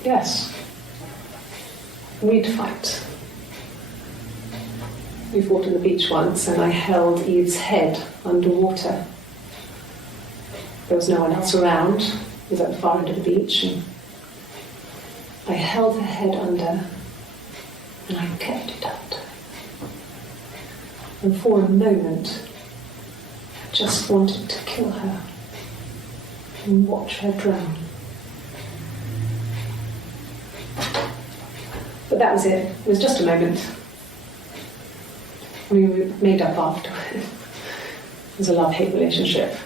Yes. We'd fight. We fought on the beach once, and I held Eve's head underwater. There was no one else around. It was at the far end of the beach, and I held her head under, and I kept it under. And for a moment, I just wanted to kill her and watch her drown. But that was it. It was just a moment. We made up afterward. It was a love-hate relationship.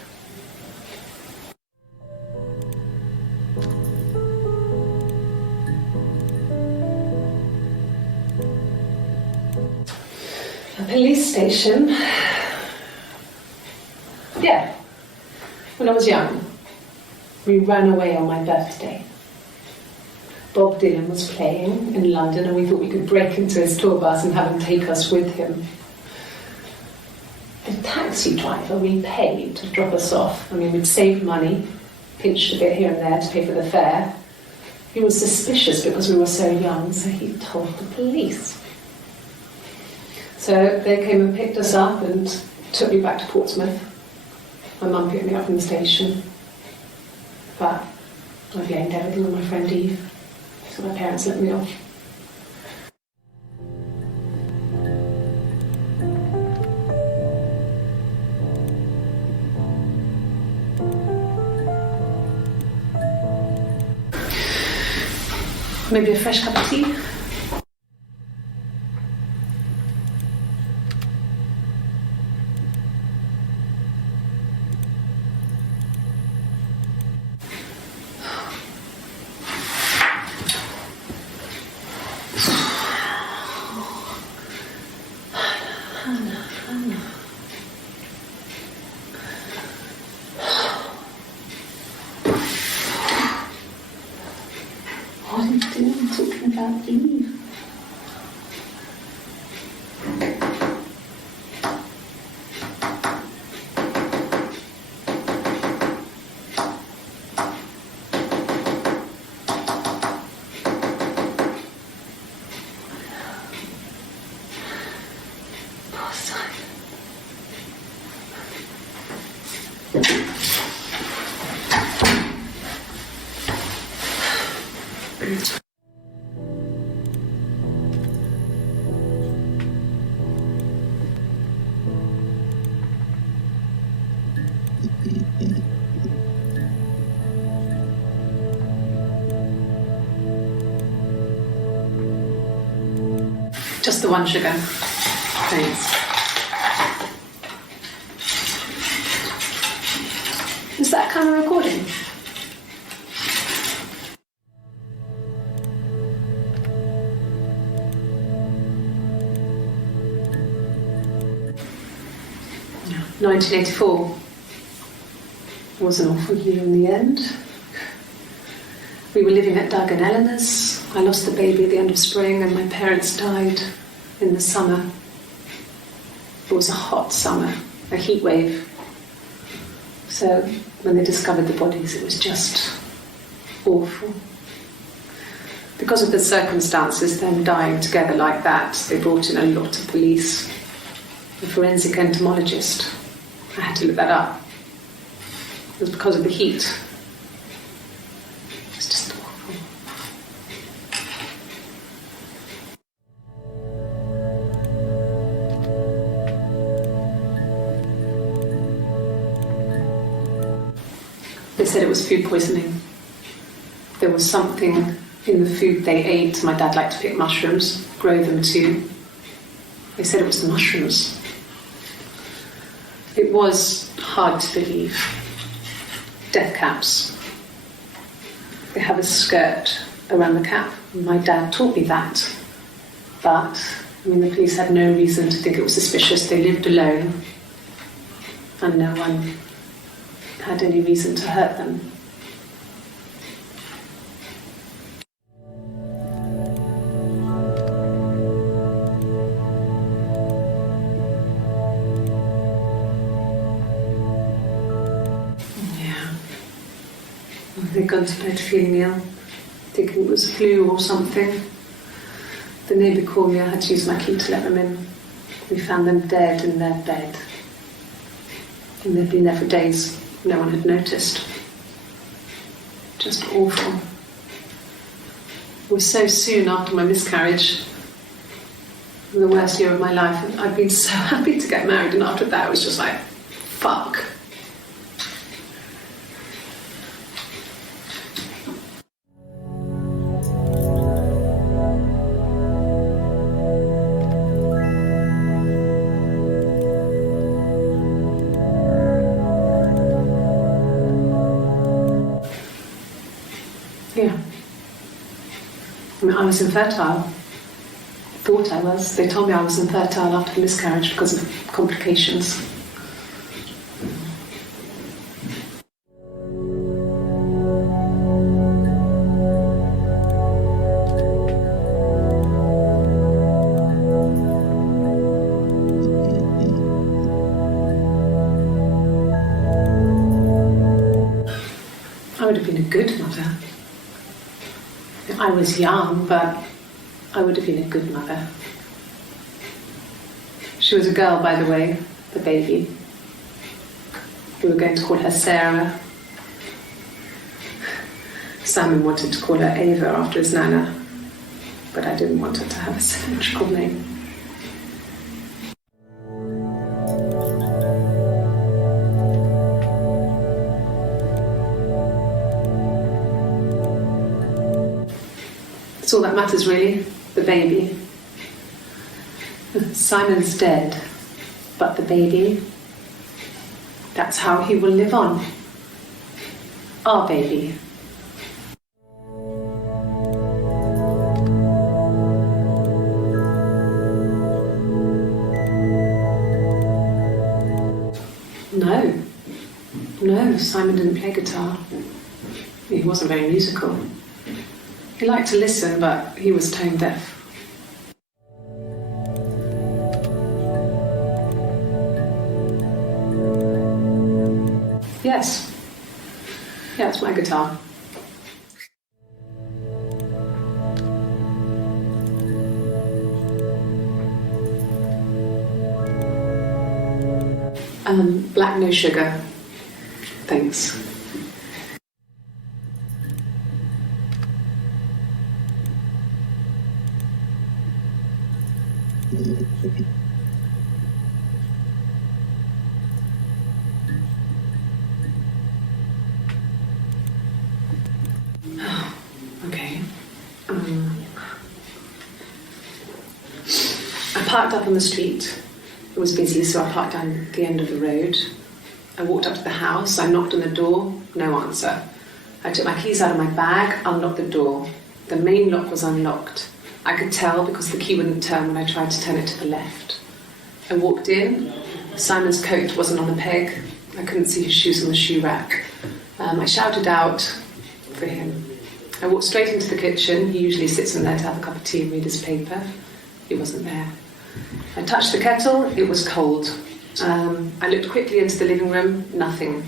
A police station. Yeah. When I was young, we ran away on my birthday. Bob Dylan was playing in London, and we thought we could break into his tour bus and have him take us with him. The taxi driver we paid to drop us off. I mean, we'd saved money, pinched a bit here and there to pay for the fare. He was suspicious because we were so young, so he told the police. So they came and picked us up and took me back to Portsmouth. My mum picked me up from the station. But I blamed everything on my friend Eve. So my parents let me off. Maybe a fresh cup of tea? What are you doing talking about Eve? Poor son. Just the one sugar, thanks. Is that kind of recording? No. 1984 was an awful year in the end. We were living at Doug and Eleanor's. I lost the baby at the end of spring, and my parents died in the summer. It was a hot summer, a heat wave. So when they discovered the bodies, it was just awful. Because of the circumstances, them dying together like that, they brought in a lot of police. A forensic entomologist. I had to look that up. It was because of the heat. It was just awful. They said it was food poisoning. There was something in the food they ate. My dad liked to pick mushrooms, grow them too. They said it was the mushrooms. It was hard to believe. Death caps. They have a skirt around the cap. My dad taught me that. But, the police had no reason to think it was suspicious. They lived alone. And no one had any reason to hurt them. They'd gone to bed feeling ill, thinking it was flu or something. The neighbour called me, I had to use my key to let them in. We found them dead in their bed. And they'd been there for days, no one had noticed. Just awful. It was so soon after my miscarriage, the worst year of my life. I'd been so happy to get married, and after that it was just like, fuck. Yeah. I was infertile. Thought I was. They told me I was infertile after the miscarriage because of complications. I would have been a good mother. I was young, but I would have been a good mother. She was a girl, by the way, the baby. We were going to call her Sarah. Simon wanted to call her Ava after his nana, but I didn't want her to have a symmetrical name. That's all that matters, really, the baby. Simon's dead, but the baby, that's how he will live on. Our baby. No, Simon didn't play guitar. He wasn't very musical. He liked to listen, but he was tone deaf. Yes. Yeah, it's my guitar. Black, no sugar. Thanks. Okay. I parked up on the street. It was busy, so I parked down the end of the road. I walked up to the house, I knocked on the door, no answer. I took my keys out of my bag, unlocked the door. The main lock was unlocked. I could tell because the key wouldn't turn when I tried to turn it to the left. I walked in. Simon's coat wasn't on the peg. I couldn't see his shoes on the shoe rack. I shouted out for him. I walked straight into the kitchen. He usually sits in there to have a cup of tea and read his paper. He wasn't there. I touched the kettle. It was cold. I looked quickly into the living room. Nothing.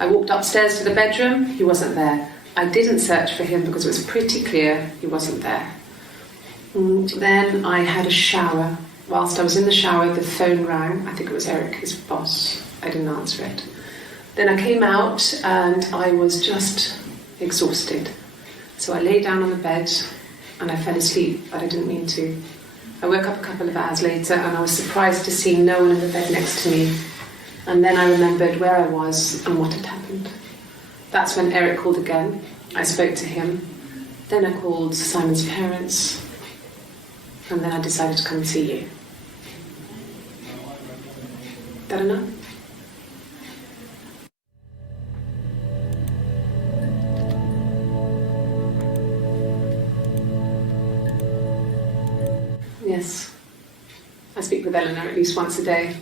I walked upstairs to the bedroom, he wasn't there. I didn't search for him because it was pretty clear he wasn't there. Then I had a shower. Whilst I was in the shower, the phone rang. I think it was Eric, his boss. I didn't answer it. Then I came out and I was just exhausted. So I lay down on the bed and I fell asleep, but I didn't mean to. I woke up a couple of hours later and I was surprised to see no one in the bed next to me. And then I remembered where I was and what had happened. That's when Eric called again. I spoke to him. Then I called Simon's parents. And then I decided to come and see you. That enough? Yes. I speak with Eleanor at least once a day.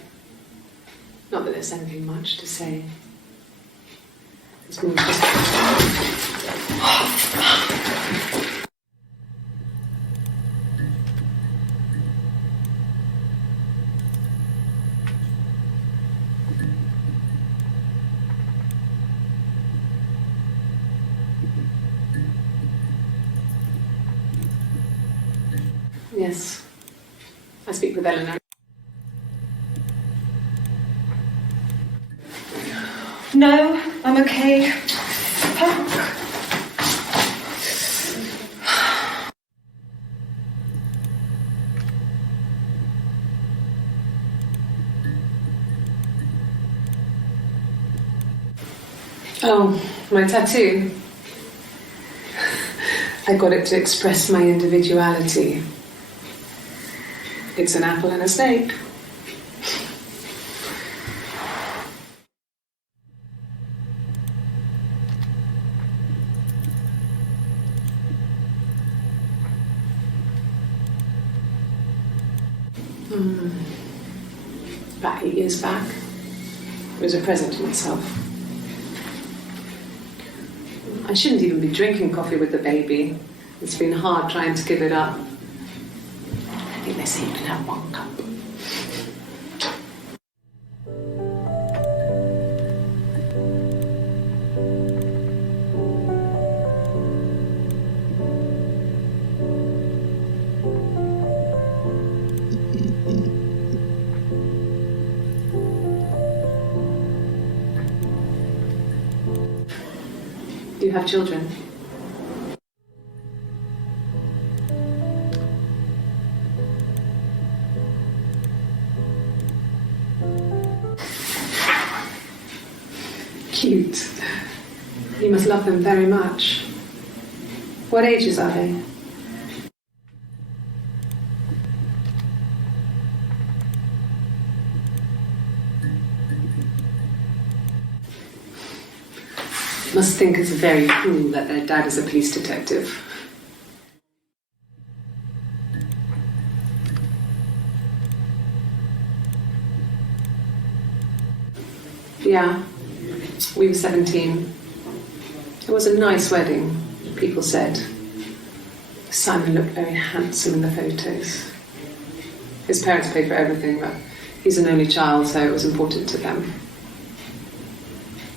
Not that there's anything much to say. It's more just... Yes. I speak with Eleanor. No, I'm okay. Oh, my tattoo. I got it to express my individuality. It's an apple and a snake. About 8 years back, it was a present to myself. I shouldn't even be drinking coffee with the baby. It's been hard trying to give it up. I think they say you can have 1 cup. Do you have children? Cute. You must love them very much. What ages are they? Must think it's very cool that their dad is a police detective. Yeah, we were 17. It was a nice wedding, people said. Simon looked very handsome in the photos. His parents paid for everything, but he's an only child, so it was important to them.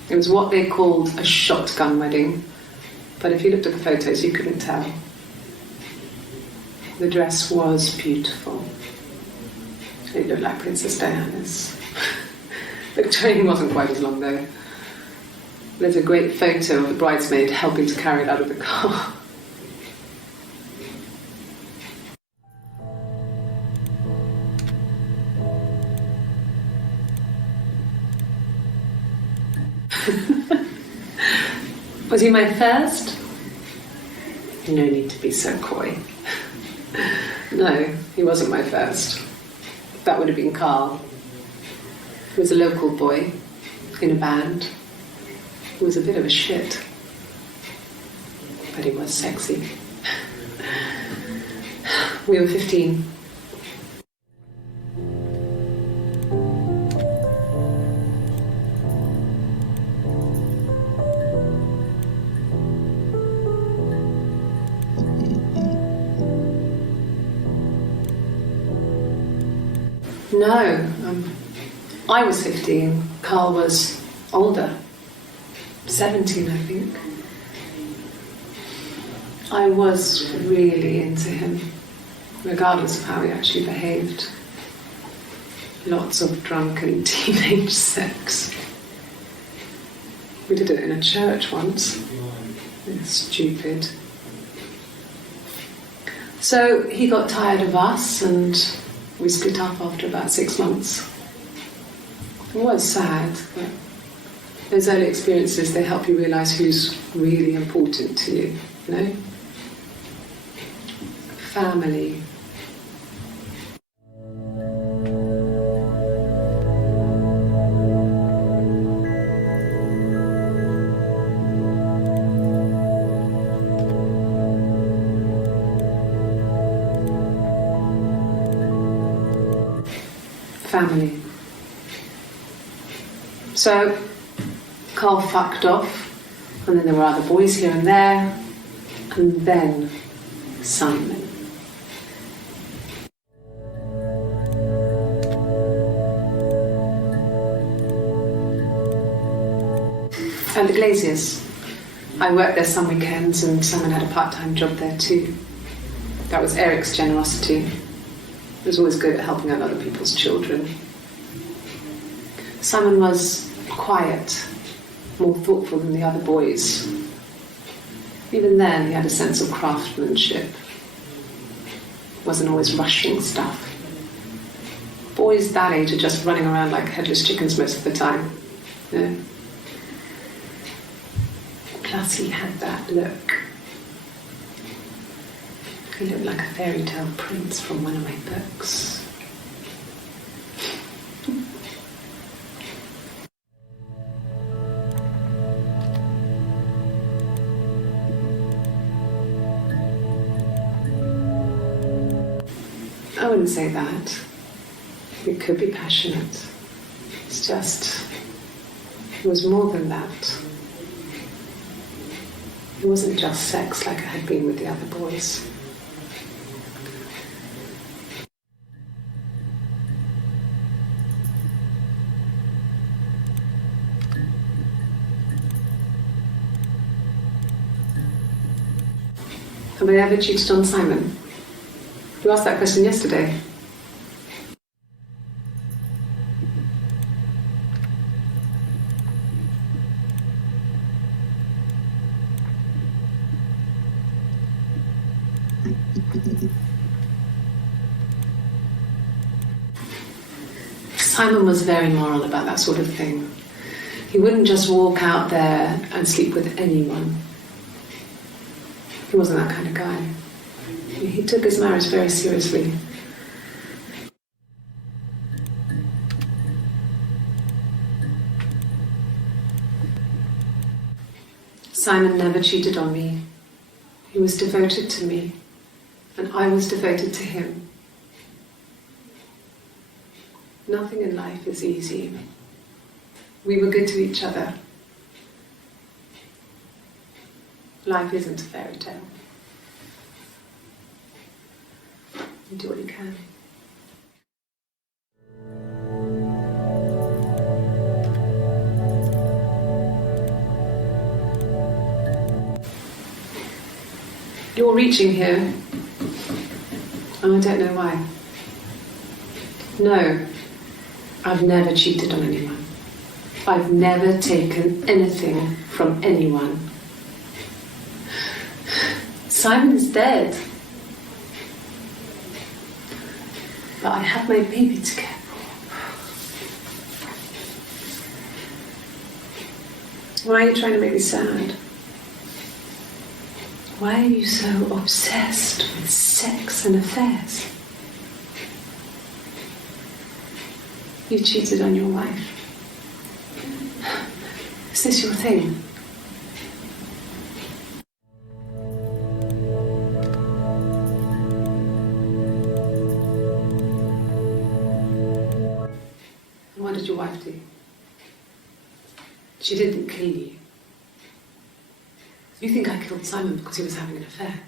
It was what they called a shotgun wedding, but if you looked at the photos, you couldn't tell. The dress was beautiful. It looked like Princess Diana's. The train wasn't quite as long, though. There's a great photo of the bridesmaid helping to carry it out of the car. Was he my first? No need to be so coy. No, he wasn't my first. That would have been Carl. He was a local boy in a band. He was a bit of a shit, but he was sexy. We were 15. No, I was 15. Carl was older. 17, I think. I was really into him, regardless of how he actually behaved. Lots of drunken teenage sex. We did it in a church once. It's stupid. So he got tired of us and we split up after about 6 months. It was sad, but those early experiences, they help you realise who's really important to you, you know? Family. Family. So, Carl fucked off, and then there were other boys here and there, and then Simon. And the Glaziers. I worked there some weekends, and Simon had a part-time job there too. That was Eric's generosity. He was always good at helping out other people's children. Simon was quiet, more thoughtful than the other boys. Even then, he had a sense of craftsmanship. Wasn't always rushing stuff. Boys that age are just running around like headless chickens most of the time. You know? Plus, he had that look. He looked like a fairy tale prince from one of my books. I wouldn't say that. It could be passionate. It's just, it was more than that. It wasn't just sex like I had been with the other boys. Have I ever cheated on Simon? You asked that question yesterday. Simon was very moral about that sort of thing. He wouldn't just walk out there and sleep with anyone. He wasn't that kind of guy. He took his marriage very seriously. Simon never cheated on me. He was devoted to me, and I was devoted to him. Nothing in life is easy. We were good to each other. Life isn't a fairy tale. You do what you can. You're reaching here, and I don't know why. No, I've never cheated on anyone. I've never taken anything from anyone. Simon is dead. But I have my baby to care for. Why are you trying to make me sad? Why are you so obsessed with sex and affairs? You cheated on your wife. Is this your thing? What did your wife do? She didn't kill you. You think I killed Simon because he was having an affair?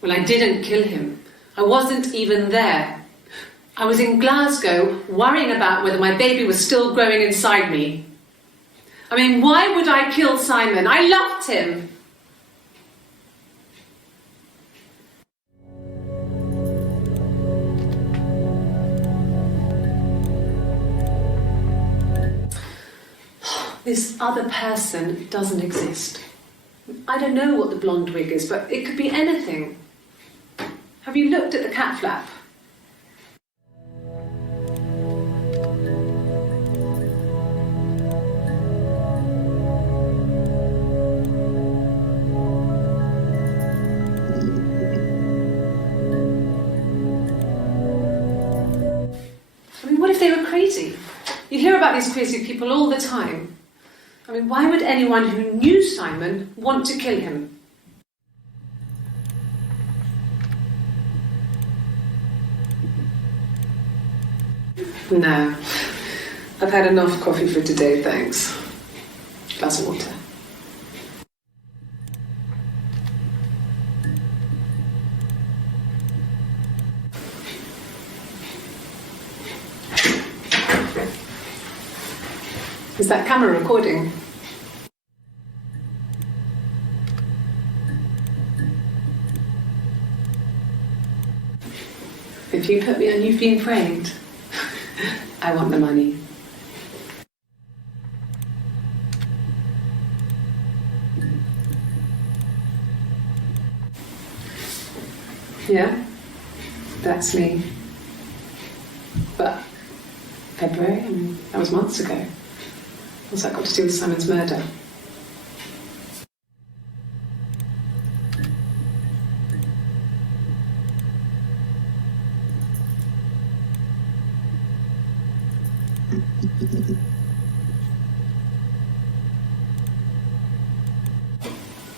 Well, I didn't kill him. I wasn't even there. I was in Glasgow worrying about whether my baby was still growing inside me. I mean, why would I kill Simon? I loved him. This other person doesn't exist. I don't know what the blonde wig is, but it could be anything. Have you looked at the cat flap? I mean, what if they were crazy? You hear about these crazy people all the time. I mean, why would anyone who knew Simon want to kill him? No. I've had enough coffee for today, thanks. Glass of water. Is that camera recording? If you put me on, you've been framed. I want the money. Yeah, that's me. But February, I mean, that was months ago. What's that got to do with Simon's murder?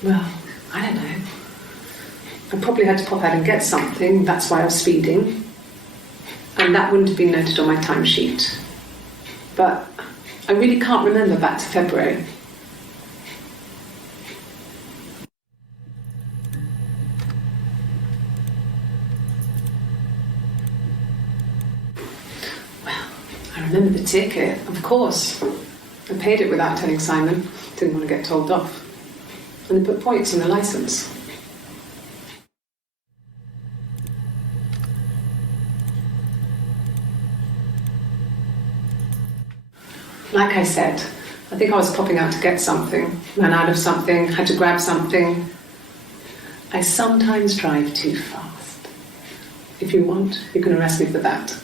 Well, I don't know. I probably had to pop out and get something, that's why I was speeding. And that wouldn't have been noted on my timesheet. But I really can't remember back to February. Well, I remember the ticket, of course. I paid it without telling Simon. Didn't want to get told off. And they put points on the licence. Like I said, I think I was popping out to get something, ran out of something, had to grab something. I sometimes drive too fast. If you want, you can arrest me for that.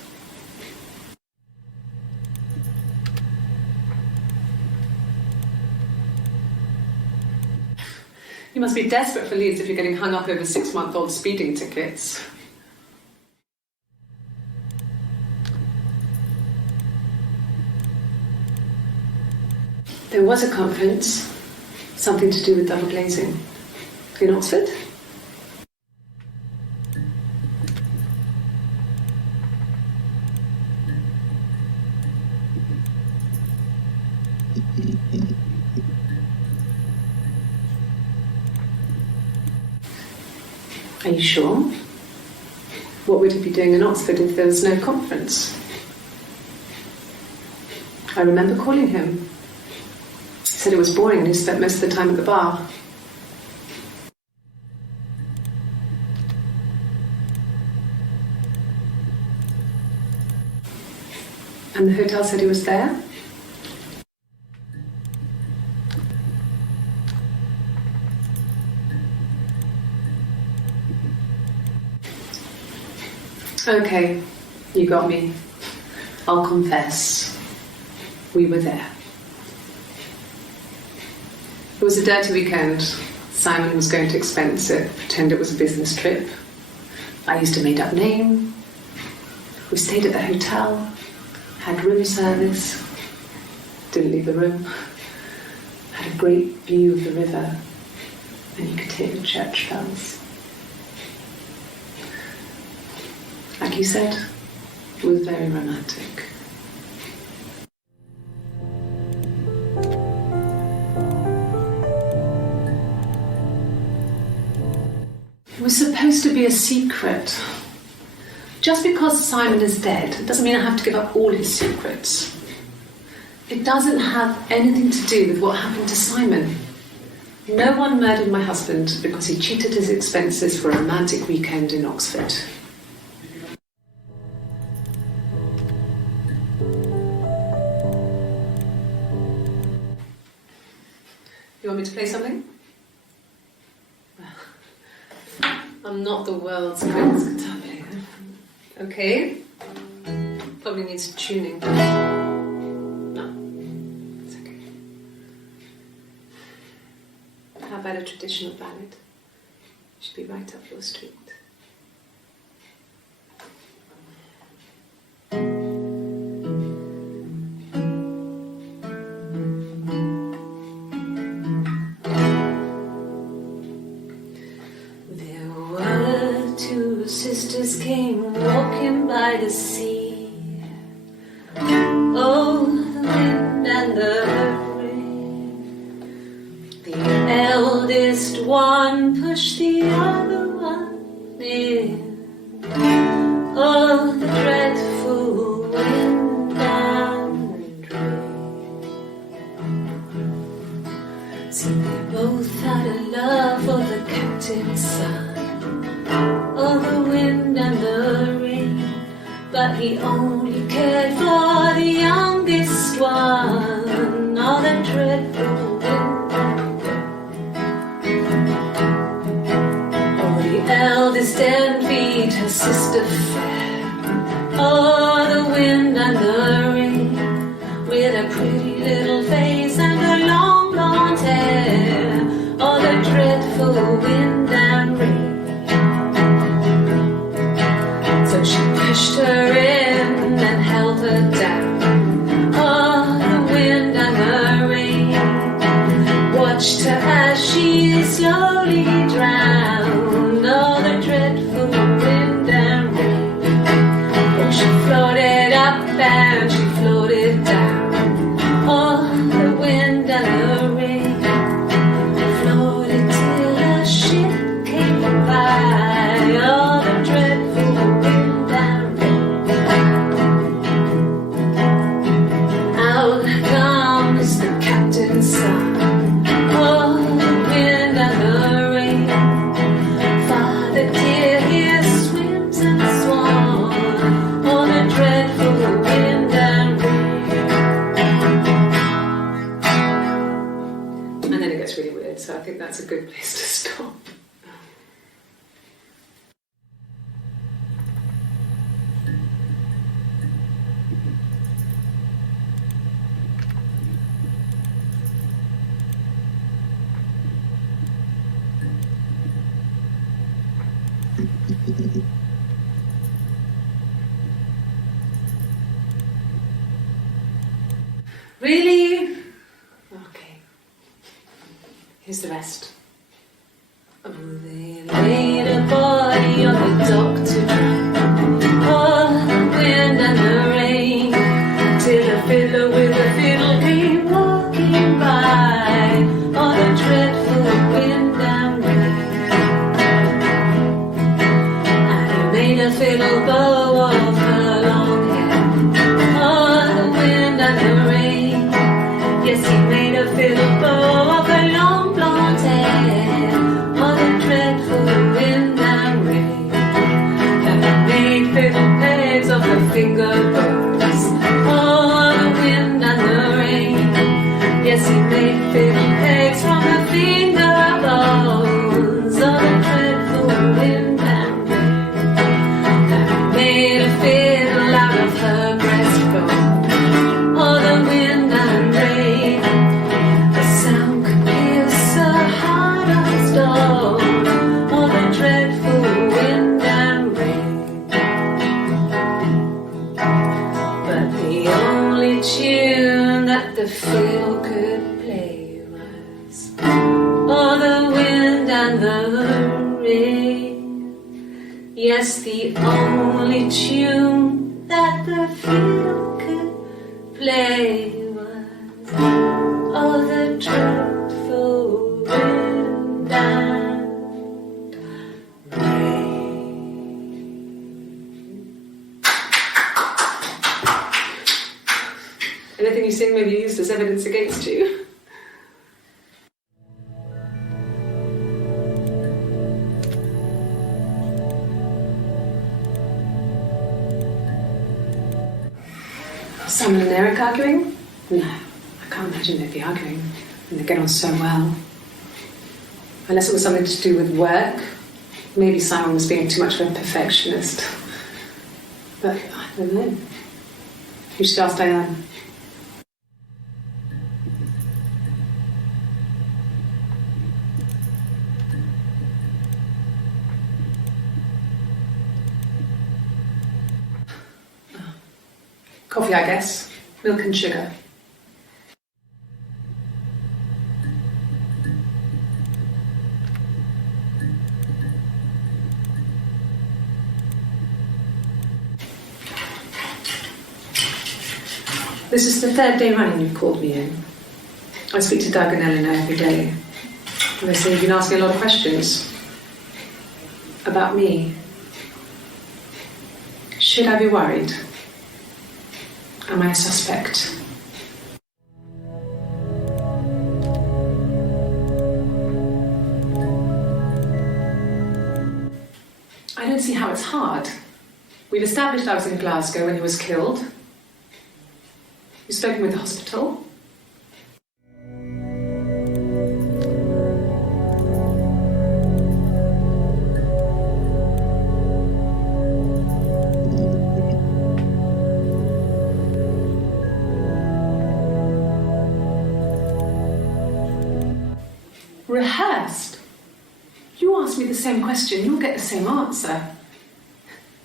You must be desperate for leads if you're getting hung up over 6-month-old speeding tickets. There was a conference, something to do with double glazing, in Oxford. Are you sure? What would he be doing in Oxford if there was no conference? I remember calling him. He said it was boring and he spent most of the time at the bar. And the hotel said he was there? Okay, you got me. I'll confess. We were there. It was a dirty weekend. Simon was going to expense it, pretend it was a business trip. I used a made-up name. We stayed at the hotel, had room service, didn't leave the room, had a great view of the river, and you could hear the church bells. Like you said, it was very romantic. It was supposed to be a secret. Just because Simon is dead doesn't mean I have to give up all his secrets. It doesn't have anything to do with what happened to Simon. No one murdered my husband because he cheated his expenses for a romantic weekend in Oxford. You want me to play something? I'm not the world's greatest guitar player. Okay. Probably needs tuning. No, it's okay. How about a traditional ballad? Should be right up your street. Sisters came walking by the sea. Oh, the wind and the rain. The eldest one pushed the other one in. Oh, the dreadful wind and rain. See, they both had a love for the captain's son. Oh, the wind and the rain, but he only cared for the youngest one. Oh, the dreadful wind and rain. Oh, the eldest envied her sister fair. Oh, the wind and the rain, with a pretty little face and her long blonde hair. Oh, the dreadful wind and rain. She pushed her in and held her down. Oh, the wind and the rain watched her as she slowly drowned. Oh, the dreadful wind and rain. Oh, she floated up and she floated down. Oh, the wind and the rain floated till a ship came by. Oh, the dreadful wind. So I think that's a good place to stop. Really? Okay. Here's the rest. Oh, they laid a body on the dock to dry. Oh, the wind and the rain, till a fiddler with a fiddle came walking by. Oh, the dreadful wind and rain. And he made a fiddle bow of her long hair. Oh, the wind and the rain. Yes, he made a fiddle bow of her long blonde hair. Oh, the dreadful wind and rain. And he made fiddle pegs of her finger bones. Oh, the wind and the rain. Yes, he made fiddle pegs from her finger bones. Oh, the dreadful wind and rain. And he made a fiddle out of her breastbone. Oh, the wind and rain. The sound could pierce a heart of stone. Oh, the dreadful wind and rain. But the only tune that the fiddle could play was oh, the wind and the rain. Yes, the only tune that the fiddle could play was oh, the dreadful wind and rain. Anything you thing may be used as evidence against you. Simon and Eric arguing? No, I can't imagine they'd be arguing. And they get on so well. Unless it was something to do with work. Maybe Simon was being too much of a perfectionist. But I don't know. You should ask Diane. Coffee, I guess. Milk and sugar. This is the third day running you've called me in. I speak to Doug and Eleanor every day. And they say you've been asking a lot of questions. About me. Should I be worried? Am I a suspect? I don't see how it's hard. We've established I was in Glasgow when he was killed. You've spoken with the hospital. Rehearsed? You ask me the same question, you'll get the same answer.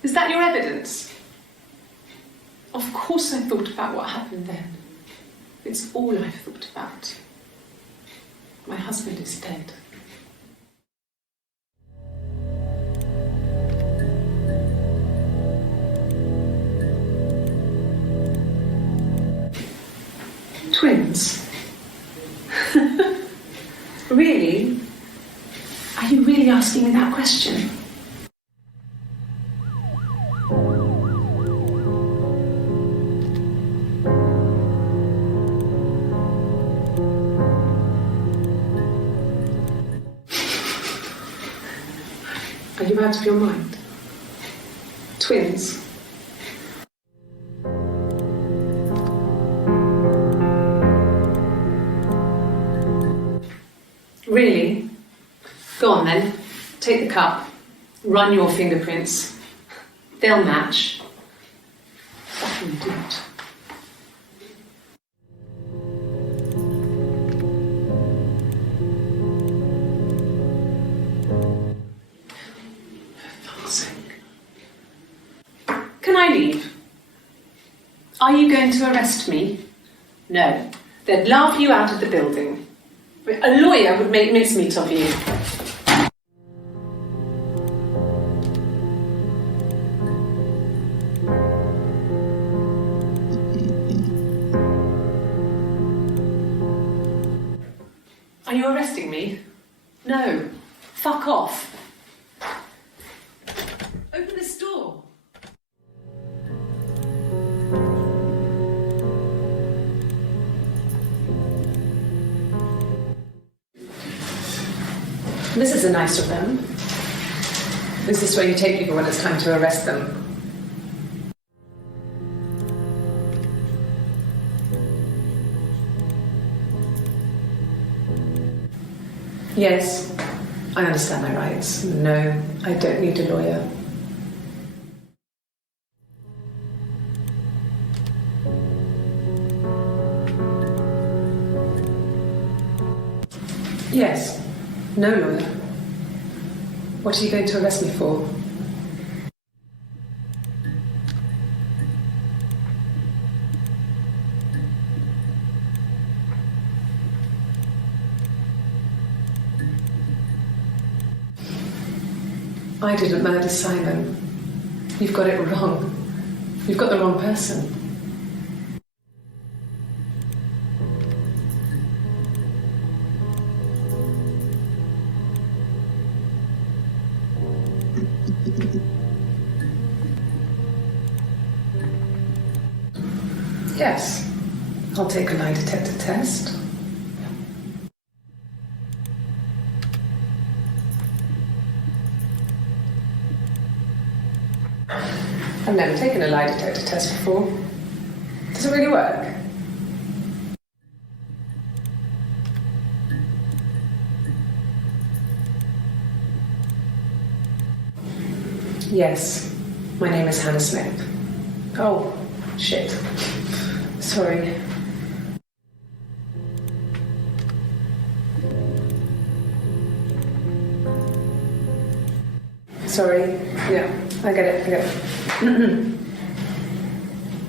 Is that your evidence? Of course I thought about what happened then. It's all I've thought about. My husband is dead. Twins? Really? Are you really asking me that question? Are you out of your mind? Twins? Really? Go on then. Take the cup. Run your fingerprints. They'll match. Fucking idiot. For fuck's sake. Can I leave? Are you going to arrest me? No. They'd laugh you out of the building. A lawyer would make mincemeat of you. Are you arresting me? No. Fuck off. Open this door. This is nice of them. This is where you take people when it's time to arrest them. Yes, I understand my rights. No, I don't need a lawyer. Yes. No lawyer. What are you going to arrest me for? I didn't murder Simon. You've got it wrong. You've got the wrong person. Yes, I'll take a lie detector test. I've never taken a lie detector test before. Does it really work? Yes, my name is Hannah Smith. Oh, shit. Sorry. Sorry. Yeah, I get it.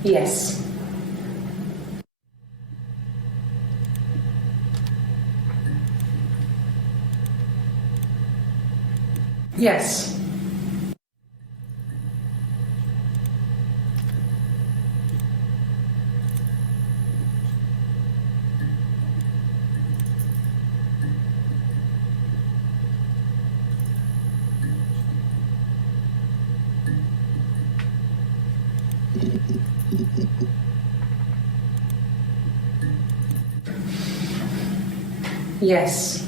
Yes. Yes. Yes.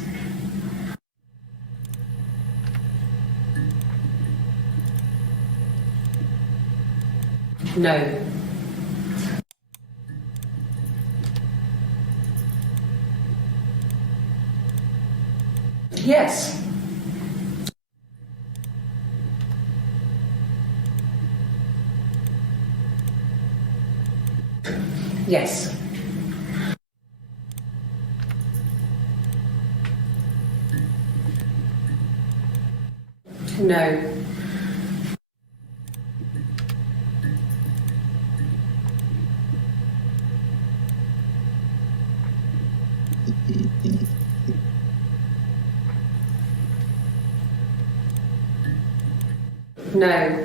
No. Yes. Yes. No. No.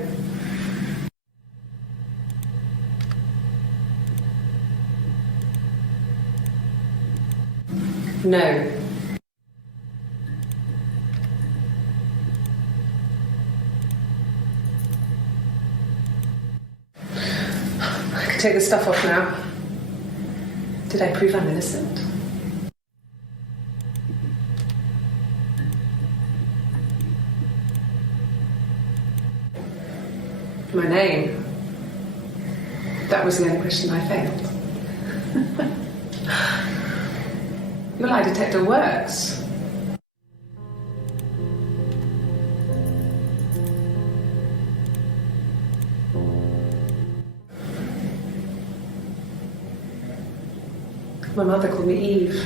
No. I can take the stuff off now. Did I prove I'm innocent? My name. That was the only question I failed. Your lie detector works. My mother called me Eve.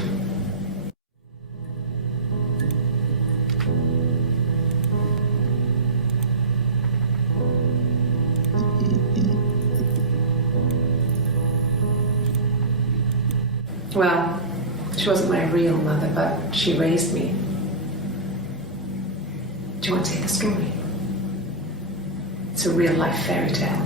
Well, she wasn't my real mother, but she raised me. Do you want to hear the story? It's a real life fairy tale.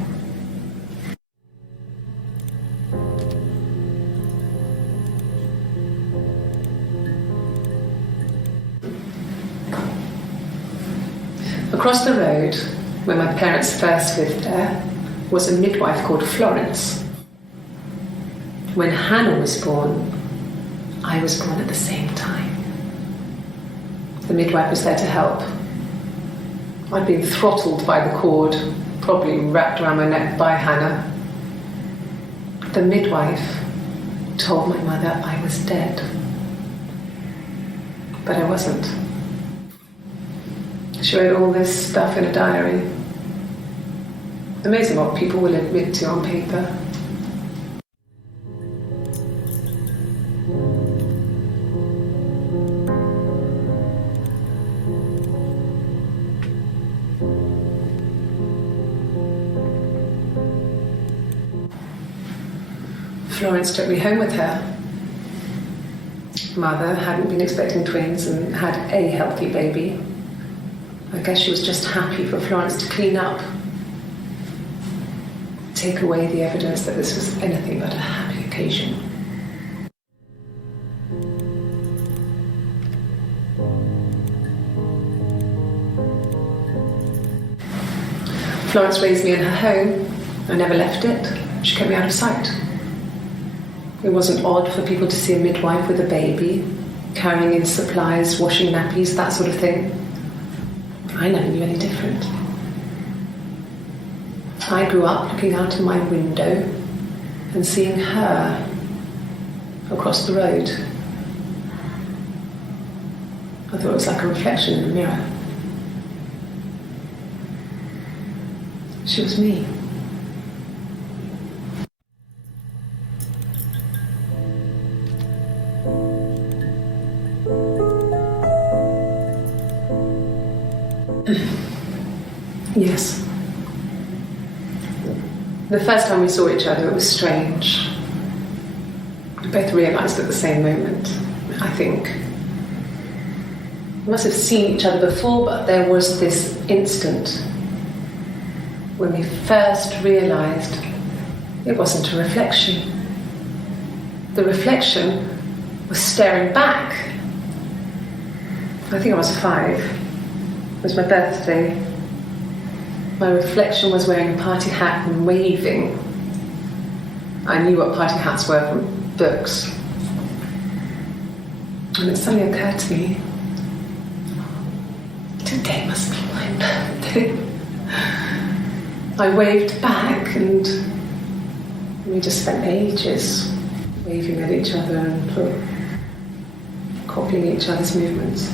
Across the road, where my parents first lived there, was a midwife called Florence. When Hannah was born, I was born at the same time. The midwife was there to help. I'd been throttled by the cord, probably wrapped around my neck by Hannah. The midwife told my mother I was dead. But I wasn't. She wrote all this stuff in a diary. Amazing what people will admit to on paper. Florence took me home with her. Mother hadn't been expecting twins and had a healthy baby. I guess she was just happy for Florence to clean up. Take away the evidence that this was anything but a happy occasion. Florence raised me in her home. I never left it. She kept me out of sight. It wasn't odd for people to see a midwife with a baby, carrying in supplies, washing nappies, that sort of thing. I never knew any different. I grew up looking out of my window and seeing her across the road. I thought it was like a reflection in the mirror. She was me. Yes. The first time we saw each other, it was strange. We both realised at the same moment, I think. We must have seen each other before, but there was this instant when we first realised it wasn't a reflection. The reflection was staring back. I think I was 5. It was my birthday. My reflection was wearing a party hat and waving. I knew what party hats were from books. And it suddenly occurred to me, today must be my birthday. I waved back and we just spent ages waving at each other and sort of copying each other's movements.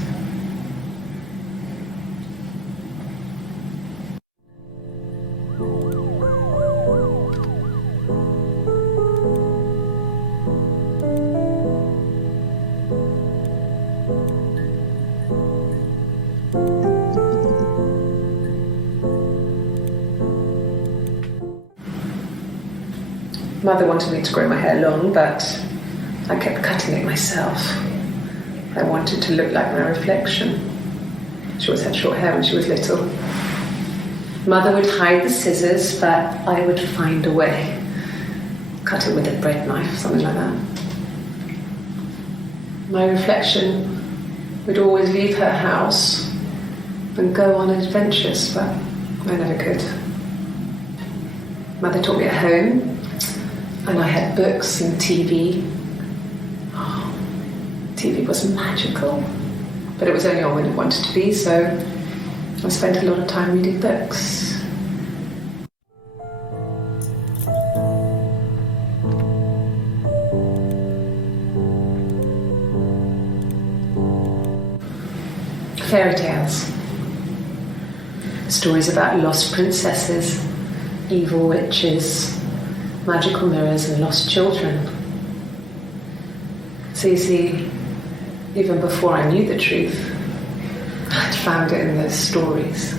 Mother wanted me to grow my hair long, but I kept cutting it myself. I wanted to look like my reflection. She always had short hair when she was little. Mother would hide the scissors, but I would find a way. Cut it with a bread knife, something like that. My reflection would always leave her house and go on adventures, but I never could. Mother taught me at home, and I had books and TV. Oh, TV was magical, but it was only on when it wanted to be, so I spent a lot of time reading books. Fairy tales. Stories about lost princesses, evil witches, magical mirrors and lost children. So you see, even before I knew the truth, I'd found it in those stories.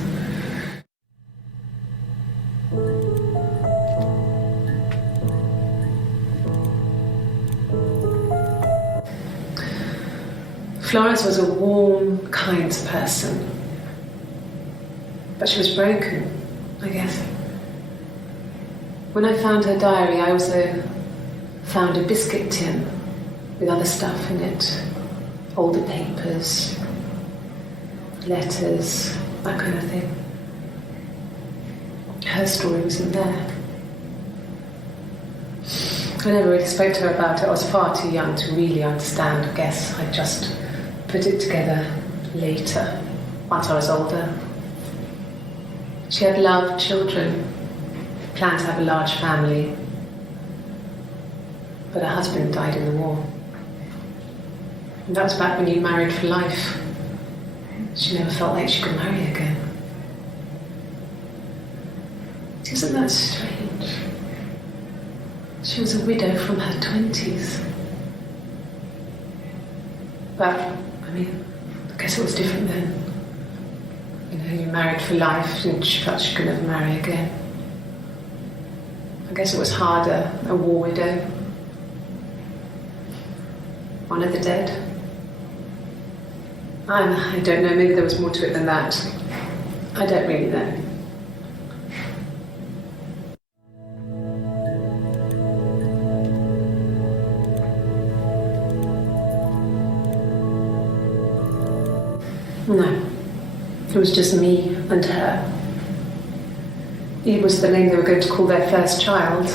Florence was a warm, kind person, but she was broken, I guess. When I found her diary, I also found a biscuit tin with other stuff in it. Older papers, letters, that kind of thing. Her story was in there. I never really spoke to her about it. I was far too young to really understand, I guess. I just put it together later, once I was older. She had loved children, planned to have a large family, but her husband died in the war. And that was back when you married for life. She never felt like she could marry again. Isn't that strange? She was a widow from her 20s. But, I mean, I guess it was different then. You know, you married for life and she felt she could never marry again. I guess it was harder, a war widow. One of the dead. I don't know, maybe there was more to it than that. I don't really know. No, it was just me and her. It was the name they were going to call their first child.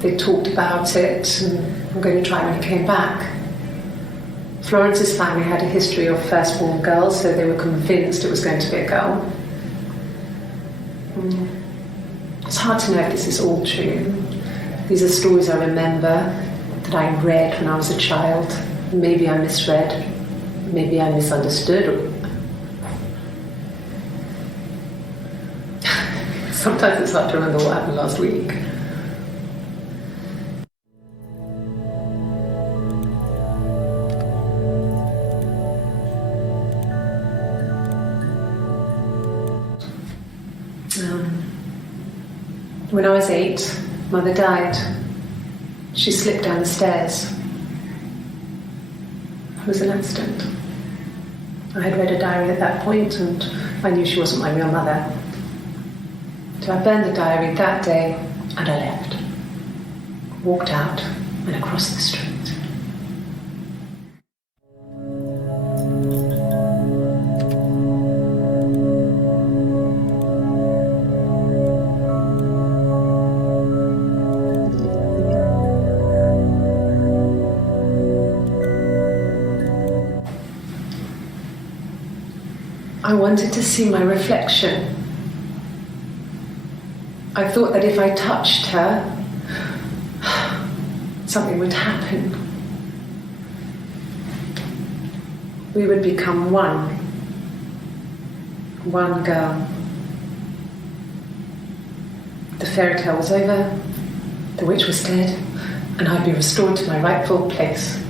They talked about it, and I'm going to try when he came back. Florence's family had a history of firstborn girls, so they were convinced it was going to be a girl. It's hard to know if this is all true. These are stories I remember that I read when I was a child. Maybe I misread, maybe I misunderstood. Sometimes it's hard to remember what happened last week. When I was 8, Mother died. She slipped down the stairs. It was an accident. I had read a diary at that point, and I knew she wasn't my real mother. So I burned the diary that day, and I left. Walked out and across the street. I wanted to see my reflection. I thought that if I touched her, something would happen. We would become one. One girl. The fairy tale was over, the witch was dead, and I'd be restored to my rightful place.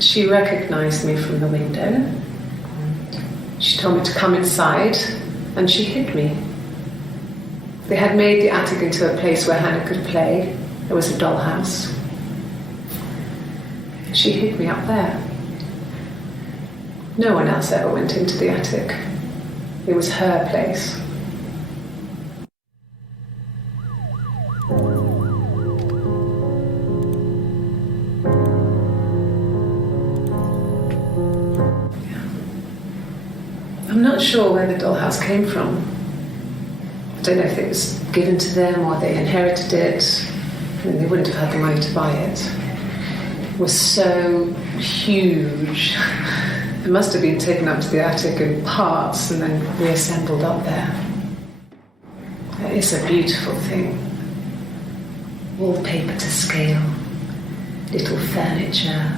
She recognized me from the window. She told me to come inside, and she hid me. They had made the attic into a place where Hannah could play. There was a dollhouse. She hid me up there. No one else ever went into the attic. It was her place. I'm not sure where the dollhouse came from. I don't know if it was given to them or they inherited it. I mean, they wouldn't have had the money to buy it. It was so huge. It must have been taken up to the attic in parts and then reassembled up there. It's a beautiful thing. Wallpaper to scale, little furniture,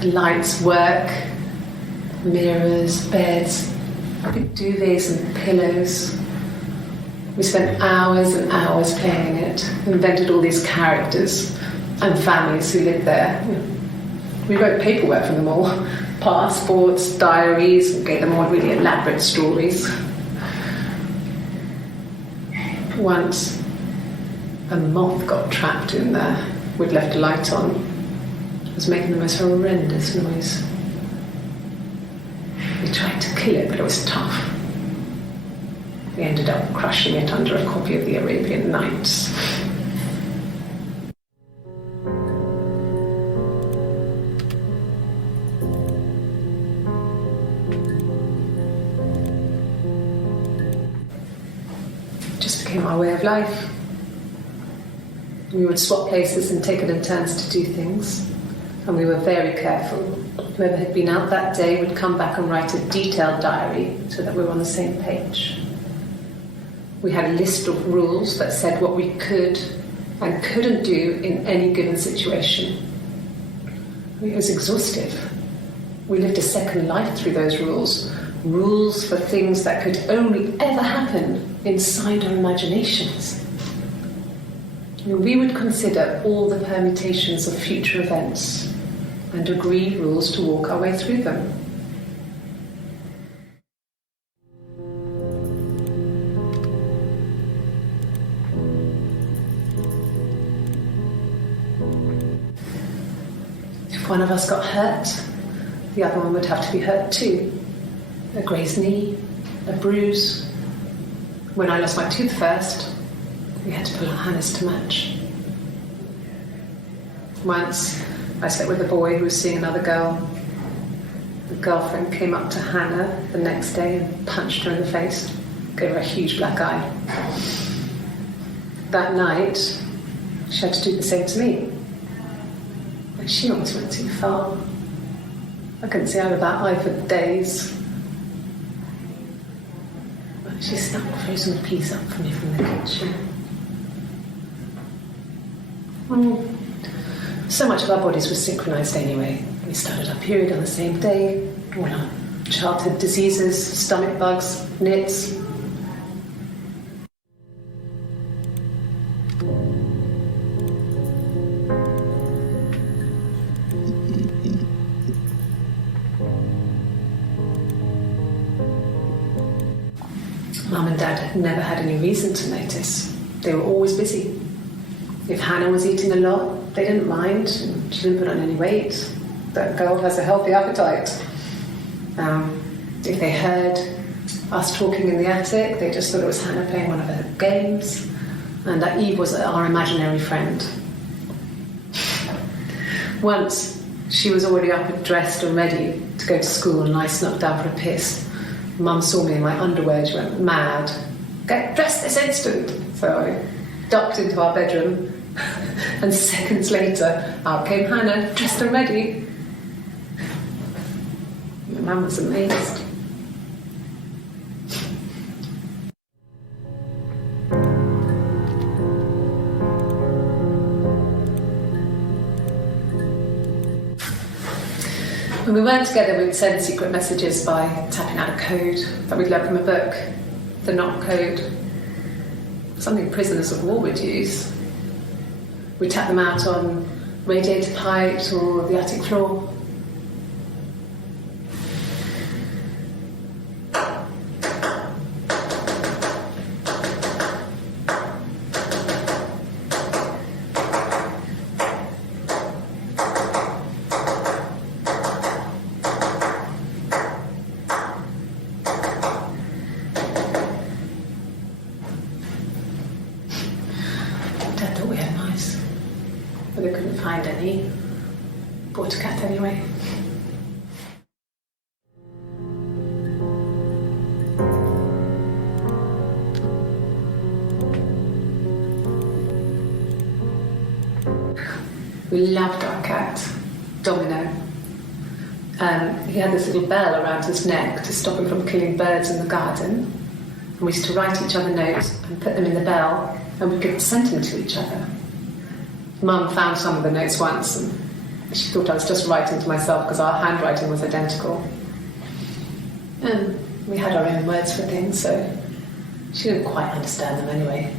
the lights work, mirrors, beds, big duvets and pillows. We spent hours and hours playing it, invented all these characters and families who lived there. We wrote paperwork for them all, passports, diaries, and gave them all really elaborate stories. Once, a moth got trapped in there. We'd left a light on. It was making the most horrendous noise. We tried to kill it, but it was tough. We ended up crushing it under a copy of the Arabian Nights. It just became our way of life. We would swap places and take it in turns to do things. And we were very careful. Whoever had been out that day would come back and write a detailed diary so that we were on the same page. We had a list of rules that said what we could and couldn't do in any given situation. It was exhaustive. We lived a second life through those rules. Rules for things that could only ever happen inside our imaginations. We would consider all the permutations of future events and agree rules to walk our way through them. If one of us got hurt, the other one would have to be hurt too. A grazed knee, a bruise. When I lost my tooth first, we had to pull out Hannah's to match. Once, I slept with a boy who was seeing another girl. The girlfriend came up to Hannah the next day and punched her in the face, gave her a huge black eye. That night, she had to do the same to me. And she almost went too far. I couldn't see out of that eye for days. But she snapped a frozen piece up for me from the kitchen. So much of our bodies was synchronized anyway. We started our period on the same day. All our childhood diseases, stomach bugs, nits. Mum and Dad had never had any reason to notice. They were always busy. If Hannah was eating a lot, they didn't mind. She didn't put on any weight. That girl has a healthy appetite. If they heard us talking in the attic, they just thought it was Hannah playing one of her games, and that Eve was our imaginary friend. Once, she was already up and dressed and ready to go to school, and I snuck down for a piss. Mum saw me in my underwear. She went mad. Get dressed this instant! So I ducked into our bedroom, and seconds later, out came Hannah, dressed and ready. Mum was amazed. When we weren't together, we'd send secret messages by tapping out a code that we'd learned from a book, the knock code, something prisoners of war would use. We'd tap them out on radiator pipes or the attic floor. Dad thought we had mice, but they couldn't find any. Bought a cat anyway. We loved our cat, Domino. He had this little bell around his neck to stop him from killing birds in the garden. And we used to write each other notes and put them in the bell, and we could send them to each other. Mum found some of the notes once, and she thought I was just writing to myself because our handwriting was identical. And we had our own words for things, so she didn't quite understand them anyway.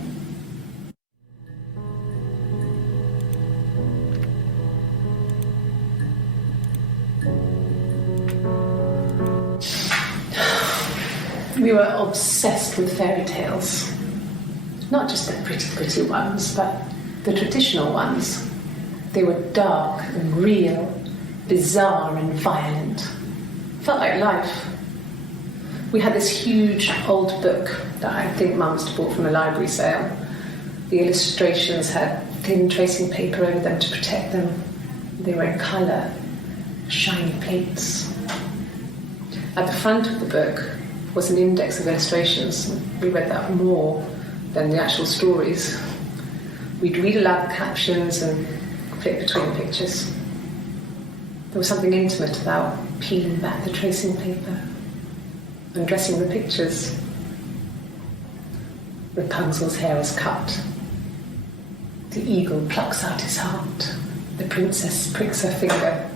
We were obsessed with fairy tales. Not just the pretty, pretty ones, but the traditional ones. They were dark and real, bizarre and violent. Felt like life. We had this huge old book that I think Mum must have bought from a library sale. The illustrations had thin tracing paper over them to protect them. They were in colour, shiny plates. At the front of the book was an index of illustrations. We read that more than the actual stories. We'd read aloud the captions and flip between pictures. There was something intimate about peeling back the tracing paper, undressing the pictures. Rapunzel's hair is cut. The eagle plucks out his heart. The princess pricks her finger.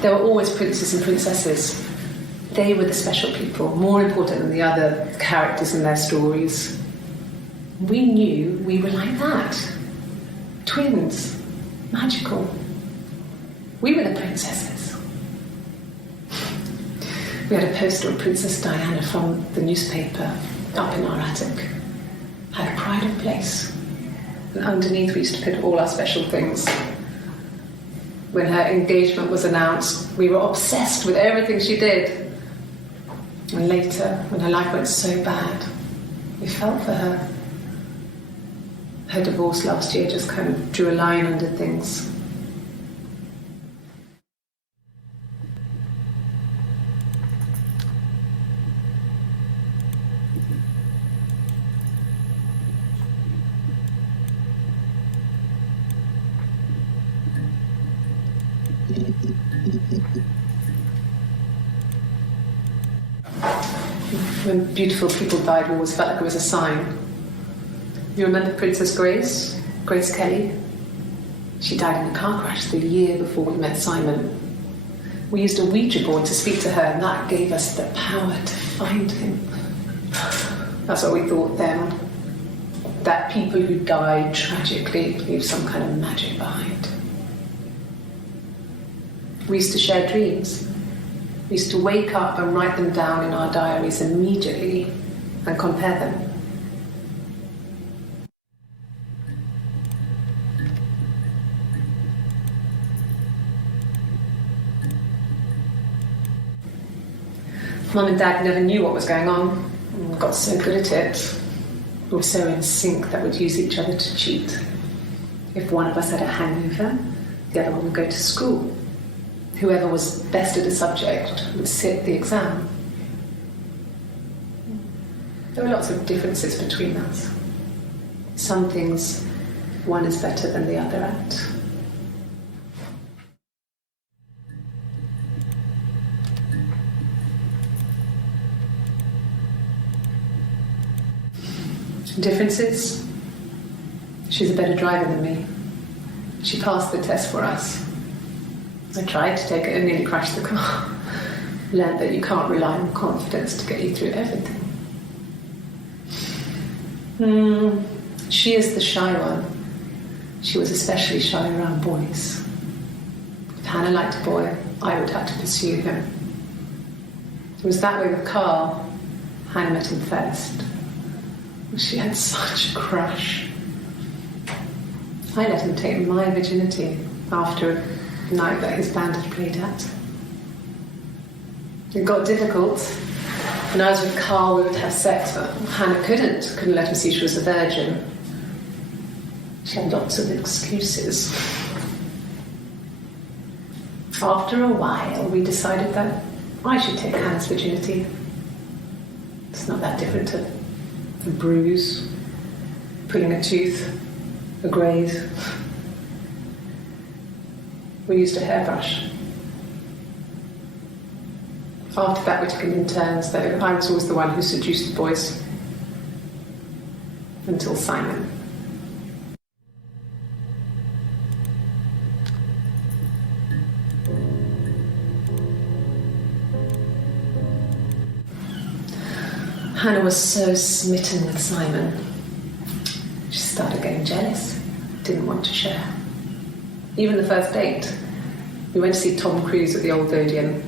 There were always princes and princesses. They were the special people, more important than the other characters in their stories. We knew we were like that. Twins. Magical. We were the princesses. We had a poster of Princess Diana from the newspaper up in our attic. Had pride of place. And underneath we used to put all our special things. When her engagement was announced, we were obsessed with everything she did. And later, when her life went so bad, we felt for her. Her divorce last year just kind of drew a line under things. When beautiful people died, we always felt like it was a sign. You remember Princess Grace? Grace Kelly? She died in a car crash the year before we met Simon. We used a Ouija board to speak to her, and that gave us the power to find him. That's what we thought then. That people who died tragically leave some kind of magic behind. We used to share dreams. We used to wake up and write them down in our diaries immediately and compare them. Mum and Dad never knew what was going on. We got so good at it. We were so in sync that we'd use each other to cheat. If one of us had a hangover, the other one would go to school. Whoever was best at a subject would sit the exam. There were lots of differences between us. Some things one is better than the other at. Differences? She's a better driver than me. She passed the test for us. I tried to take it and nearly crashed the car. Learned that you can't rely on confidence to get you through everything. She is the shy one. She was especially shy around boys. If Hannah liked a boy, I would have to pursue him. It was that way with Carl. Hannah met him first. She had such a crush. I let him take my virginity after a night that his band had played at. It got difficult. When I was with Carl, we would have sex, but Hannah couldn't let him see she was a virgin. She had lots of excuses. After a while, we decided that I should take Hannah's virginity. It's not that different to a bruise, pulling a tooth, a graze. We used a hairbrush. After that, we took it in turns, though. I was always the one who seduced the boys. Until Simon. Hannah was so smitten with Simon. She started getting jealous, didn't want to share. Even the first date, we went to see Tom Cruise at the Old Odeon.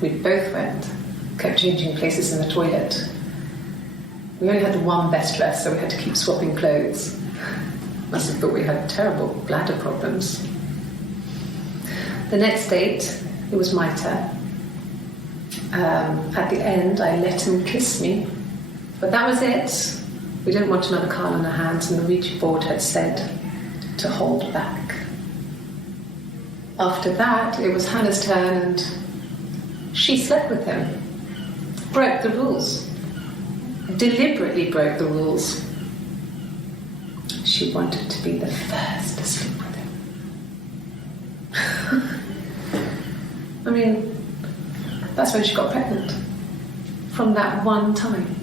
We both went, kept changing places in the toilet. We only had the one best dress, so we had to keep swapping clothes. Must have thought we had terrible bladder problems. The next date, it was my turn. At the end, I let him kiss me, but that was it. We didn't want another Carl on our hands, and the Ouija board had said to hold back. After that, it was Hannah's turn, and she slept with him. Broke the rules. Deliberately broke the rules. She wanted to be the first to sleep with him. I mean, that's when she got pregnant. From that one time.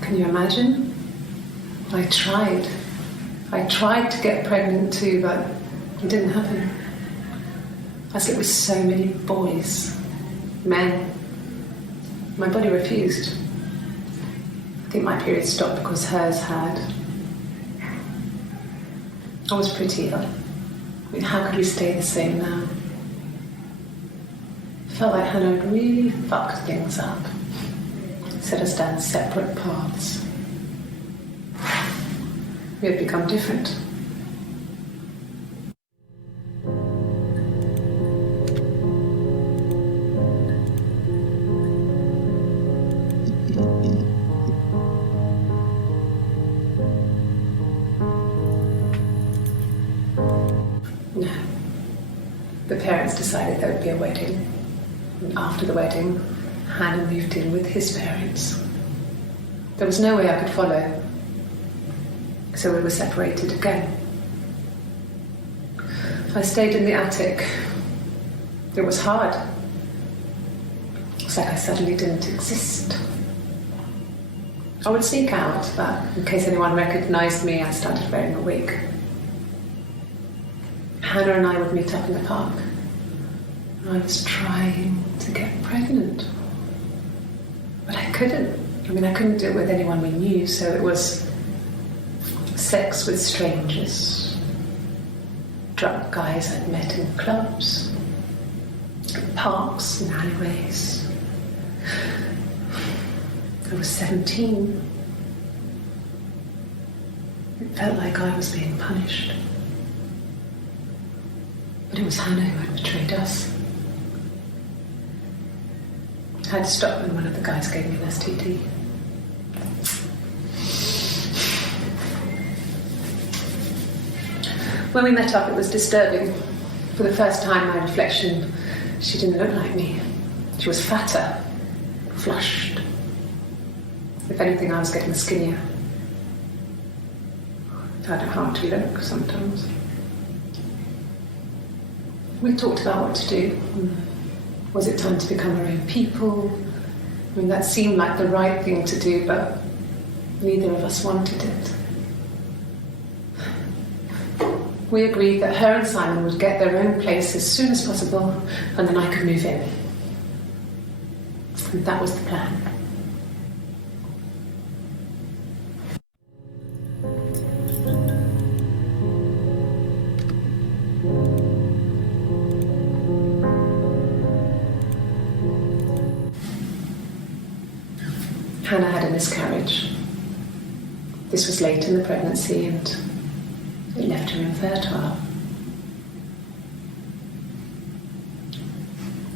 Can you imagine? I tried to get pregnant too, but it didn't happen. I slept with so many boys, men. My body refused. I think my period stopped because hers had. I was pretty ill. I mean, how could we stay the same now? I felt like Hannah had really fucked things up. Set us down separate paths. We had become different. No. The parents decided there would be a wedding. And after the wedding, Hannah moved in with his parents. There was no way I could follow, so we were separated again. I stayed in the attic. It was hard. It's like I suddenly didn't exist. I would sneak out, but in case anyone recognized me, I started wearing a wig. Hannah and I would meet up in the park. I was trying to get pregnant. But I couldn't. I mean, I couldn't do it with anyone we knew, so it was sex with strangers. Drunk guys I'd met in clubs, parks and alleyways. I was 17. It felt like I was being punished. But it was Hannah who had betrayed us. I had to stop when one of the guys gave me an STD. When we met up, it was disturbing. For the first time, my reflection, she didn't look like me. She was fatter, flushed. If anything, I was getting skinnier. I had it hard to look sometimes. We talked about what to do. Was it time to become our own people? I mean, that seemed like the right thing to do, but neither of us wanted it. We agreed that her and Simon would get their own place as soon as possible, and then I could move in. And that was the plan. Hannah had a miscarriage. This was late in the pregnancy and it left her infertile.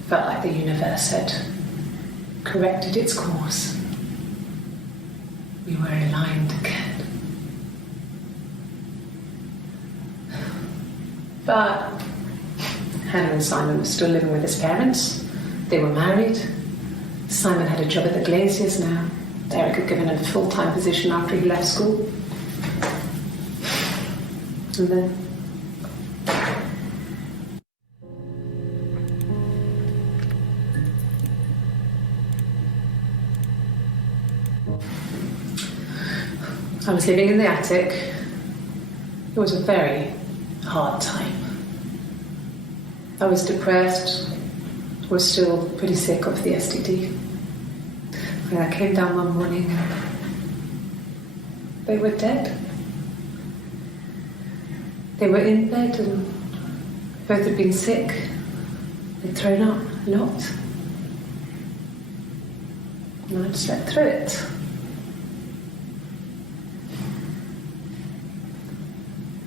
Felt like the universe had corrected its course. We were aligned again. But Hannah and Simon were still living with his parents. They were married. Simon had a job at the Glaziers now. Eric had given him a full-time position after he left school. And then I was living in the attic. It was a very hard time. I was depressed, was still pretty sick of the STD. And I came down one morning and they were dead. They were in bed and both had been sick. They'd thrown up a lot. And I'd slept through it.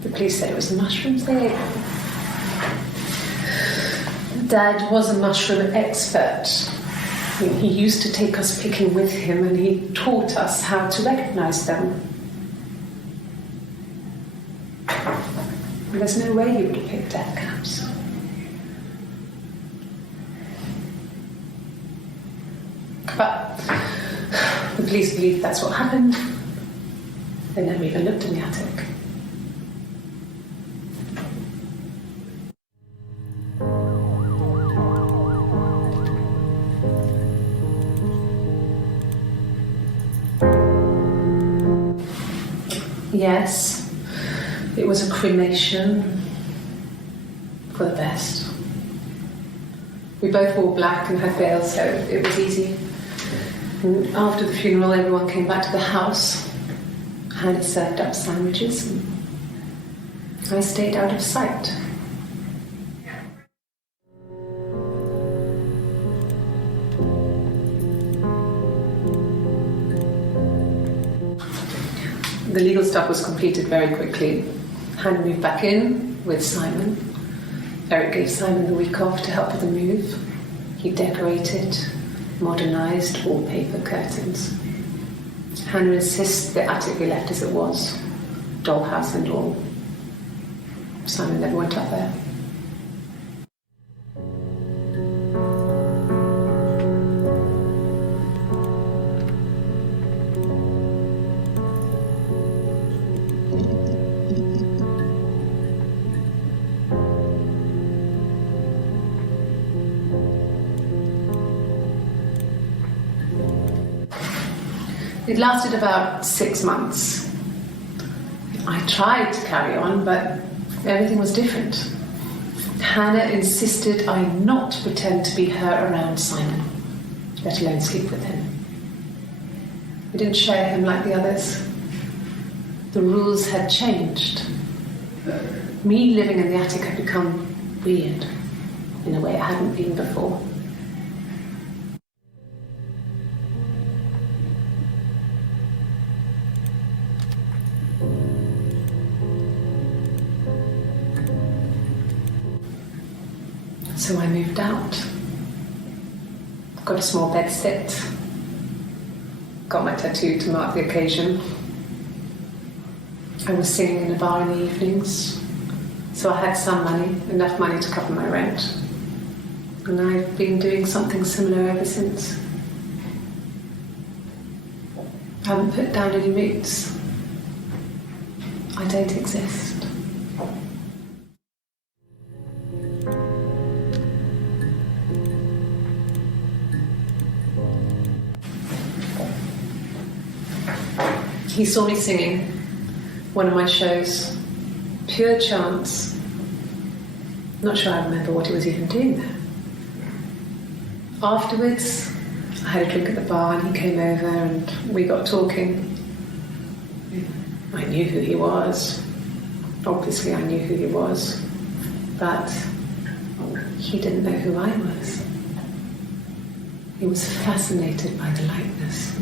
The police said it was the mushrooms they ate. Dad was a mushroom expert. He used to take us picking with him and he taught us how to recognize them. And there's no way he would have picked death caps. The police believe that's what happened. They never even looked in the attic. Yes, it was a cremation for the best. We both wore black and had veils, so it was easy. And after the funeral, everyone came back to the house. Hannah served up sandwiches, and I stayed out of sight. The legal stuff was completed very quickly. Hannah moved back in with Simon. Eric gave Simon the week off to help with the move. He decorated, modernised wallpaper, curtains. Hannah insists the attic be left as it was, dollhouse and all. Simon never went up there. It lasted about 6 months. I tried to carry on, but everything was different. Hannah insisted I not pretend to be her around Simon, let alone sleep with him. We didn't share him like the others. The rules had changed. Me living in the attic had become weird in a way it hadn't been before. So I moved out, got a small bed set, got my tattoo to mark the occasion. I was singing in a bar in the evenings, so I had some money, enough money to cover my rent. And I've been doing something similar ever since. I haven't put down any roots. I don't exist. He saw me singing one of my shows, pure chance. Not sure I remember what he was even doing there. Afterwards, I had a drink at the bar and he came over and we got talking. I knew who he was. Obviously I knew who he was, but he didn't know who I was. He was fascinated by the likeness.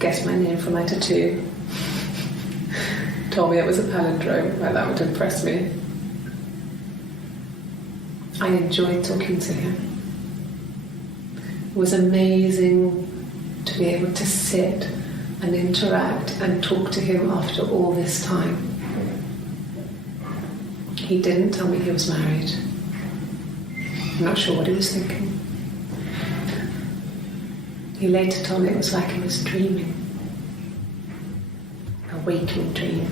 Guessed my name from my tattoo. Told me it was a palindrome, well, that would impress me. I enjoyed talking to him. It was amazing to be able to sit and interact and talk to him after all this time. He didn't tell me he was married. I'm not sure what he was thinking. He later told me it was like he was dreaming. A waking dream.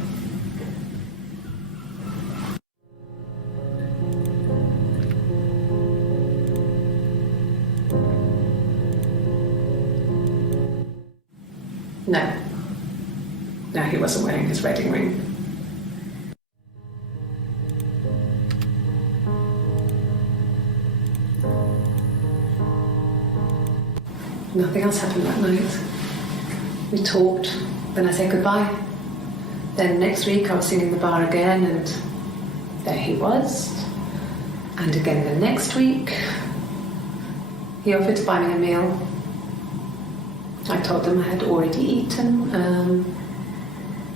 No, he wasn't wearing his wedding ring. Nothing else happened that night. We talked, then I said goodbye. Then next week I was singing in the bar again and there he was. And again the next week, he offered to buy me a meal. I told him I had already eaten, and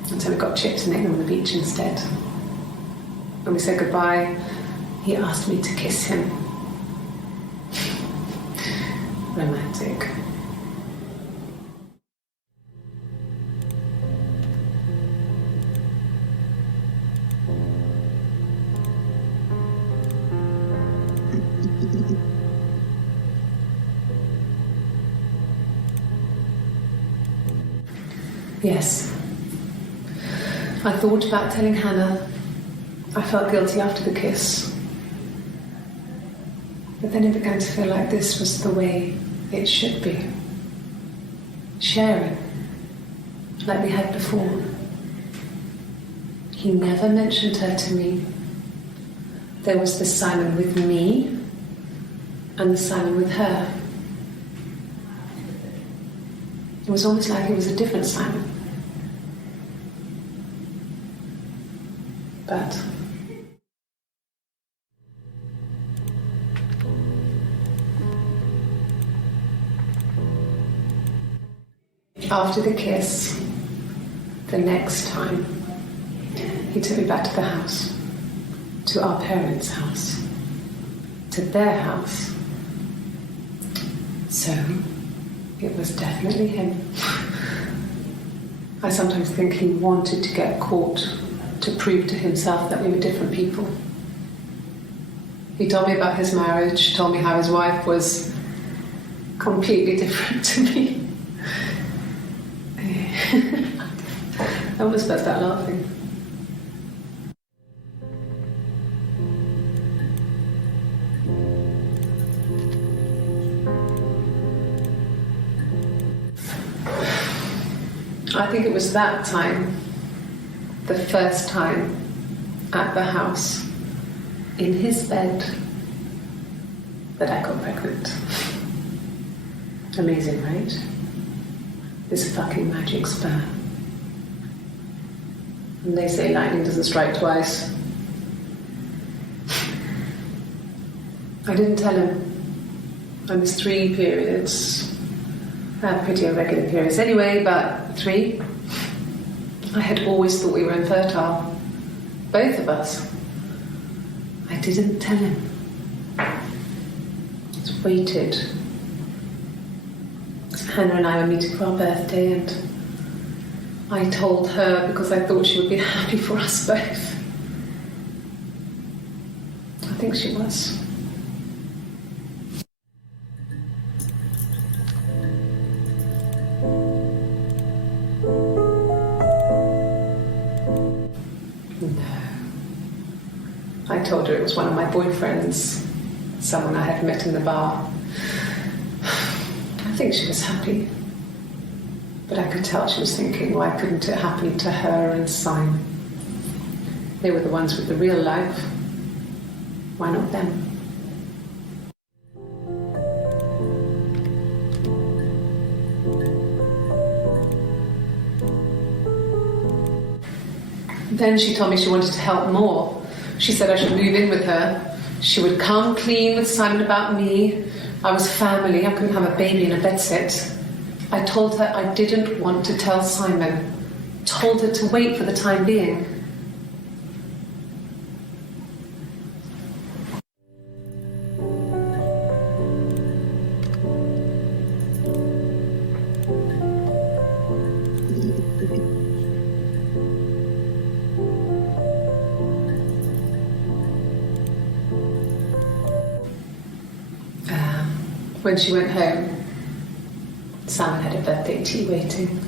so we got chips and ate them on the beach instead. When we said goodbye, he asked me to kiss him. Romantic. Yes. I thought about telling Hannah. I felt guilty after the kiss. But then it began to feel like this was the way it should be. Sharing, like we had before. He never mentioned her to me. There was the Simon with me and the Simon with her. It was almost like it was a different Simon. But after the kiss, the next time, he took me back to the house, to our parents' house, to their house. So, it was definitely him. I sometimes think he wanted to get caught to prove to himself that we were different people. He told me about his marriage, told me how his wife was completely different to me. I almost burst out laughing. I think it was that time, the first time at the house, in his bed, that I got pregnant. Amazing, right? This fucking magic sperm. And they say lightning doesn't strike twice. I didn't tell him. I missed 3 periods. I had pretty irregular periods anyway, but 3. I had always thought we were infertile. Both of us. I didn't tell him. Just waited. Hannah and I were meeting for our birthday, and I told her because I thought she would be happy for us both. I think she was. No. I told her it was one of my boyfriends, someone I had met in the bar. I think she was happy. But I could tell she was thinking, why couldn't it happen to her and Simon? They were the ones with the real life. Why not them? Then she told me she wanted to help more. She said I should move in with her. She would come clean with Simon about me. I was family. I couldn't have a baby in a bedsit. I told her I didn't want to tell Simon. Told her to wait for the time being. When she went home, Simon had a birthday tea waiting.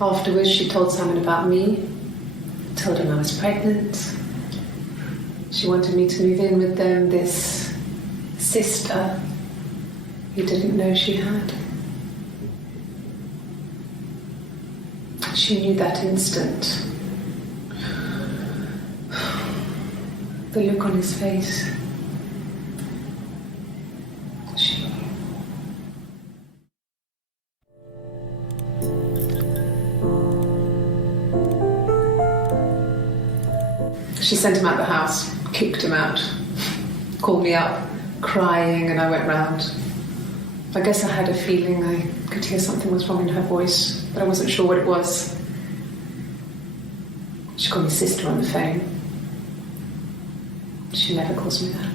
Afterwards, she told Simon about me, told him I was pregnant. She wanted me to move in with them, this sister he didn't know she had. She knew that instant. The look on his face. She sent him out the house, kicked him out, called me up, crying, and I went round. I guess I had a feeling I could hear something was wrong in her voice, but I wasn't sure what it was. She called me sister on the phone. She never calls me that.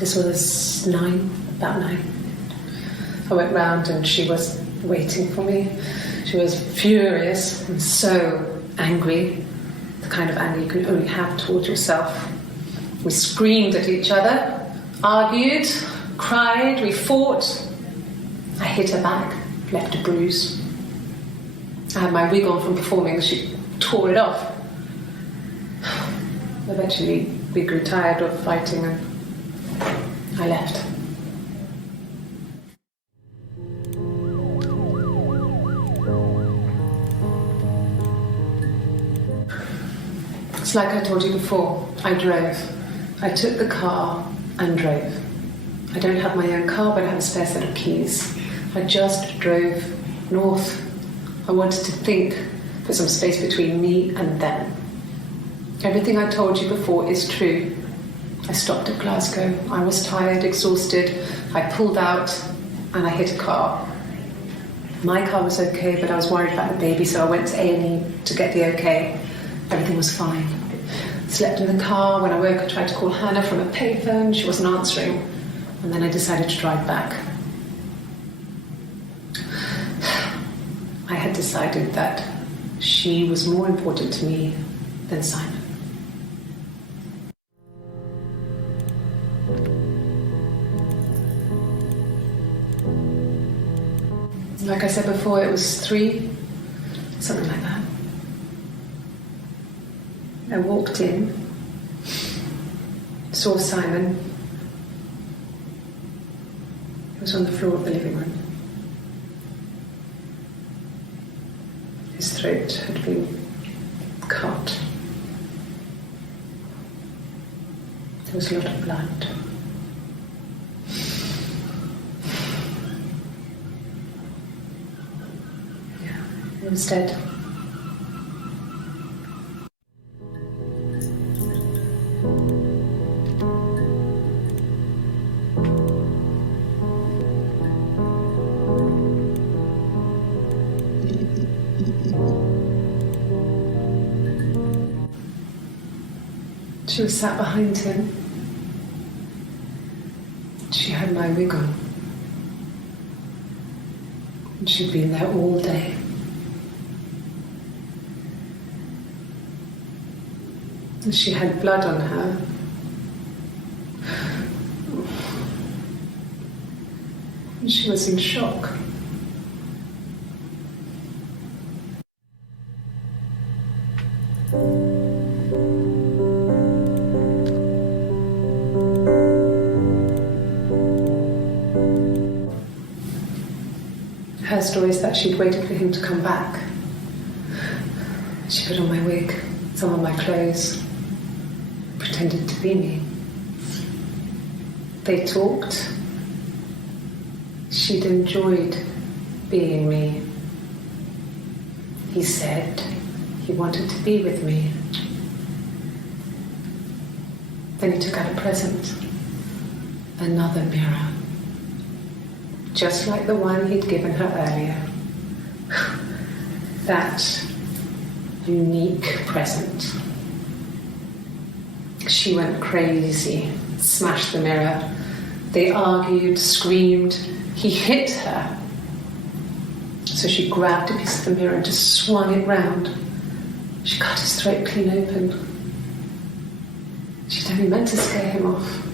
This was about 9. I went round and she was waiting for me. She was furious and so angry, the kind of anger you can only have towards yourself. We screamed at each other, argued, cried, we fought. I hit her back, left a bruise. I had my wig on from performing, she tore it off. Eventually, we grew tired of fighting and I left. It's like I told you before, I drove. I took the car and drove. I don't have my own car, but I have a spare set of keys. I just drove north. I wanted to think, put some space between me and them. Everything I told you before is true. I stopped at Glasgow. I was tired, exhausted. I pulled out and I hit a car. My car was okay, but I was worried about the baby, so I went to A&E to get the okay. Everything was fine. Slept in the car. When I woke, I tried to call Hannah from a payphone. She wasn't answering. And then I decided to drive back. I had decided that she was more important to me than Simon. Like I said before, it was 3, something like that. I walked in, saw Simon. He was on the floor of the living room. His throat had been cut. There was a lot of blood. Yeah, he was dead. She was sat behind him. She had my wig on. And she'd been there all day. And she had blood on her. And she was in shock. Her story is that she'd waited for him to come back. She put on my wig, some of my clothes, pretended to be me. They talked. She'd enjoyed being me. He said he wanted to be with me. Then he took out a present, another mirror. Just like the one he'd given her earlier. That unique present. She went crazy, smashed the mirror. They argued, screamed. He hit her. So she grabbed a piece of the mirror and just swung it round. She cut his throat clean open. She'd only meant to scare him off.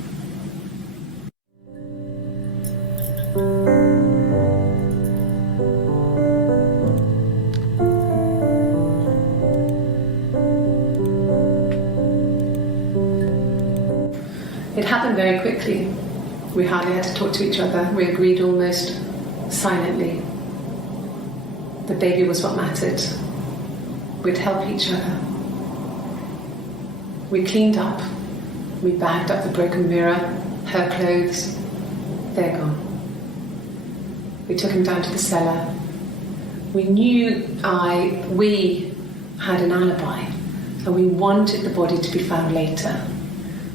It happened very quickly. We hardly had to talk to each other. We agreed almost silently. The baby was what mattered. We'd help each other. We cleaned up. We bagged up the broken mirror, her clothes. They're gone. We took him down to the cellar. We knew we had an alibi, and we wanted the body to be found later.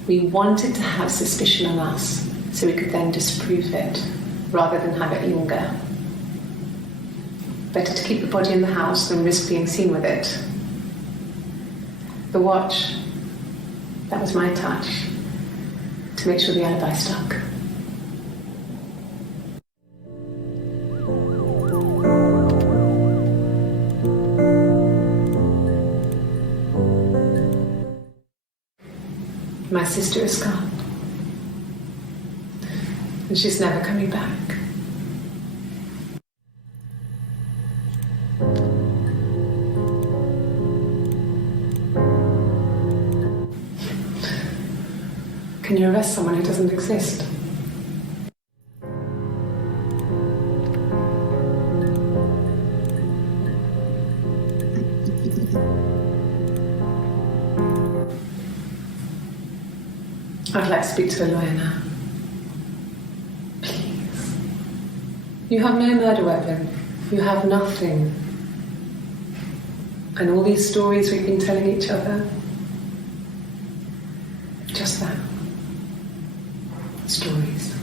We wanted to have suspicion on us so we could then disprove it rather than have it linger. Better to keep the body in the house than risk being seen with it. The watch, that was my touch to make sure the alibi stuck. my sister is gone. And she's never coming back. Can you arrest someone who doesn't exist? I'd like to speak to a lawyer now. Please. You have no murder weapon. You have nothing. And all these stories we've been telling each other, just that. Stories.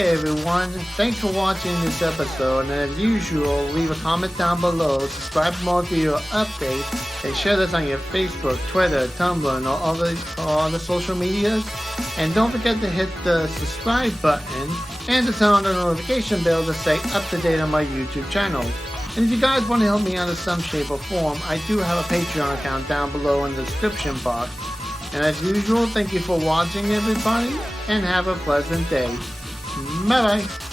Hey everyone, thanks for watching this episode, and as usual, leave a comment down below, subscribe for more video updates, and share this on your Facebook, Twitter, Tumblr, and all the social medias. And don't forget to hit the subscribe button and to turn on the notification bell to stay up to date on my YouTube channel. And if you guys want to help me out in some shape or form, I do have a Patreon account down below in the description box. And as usual, thank you for watching everybody, and have a pleasant day. Bye bye.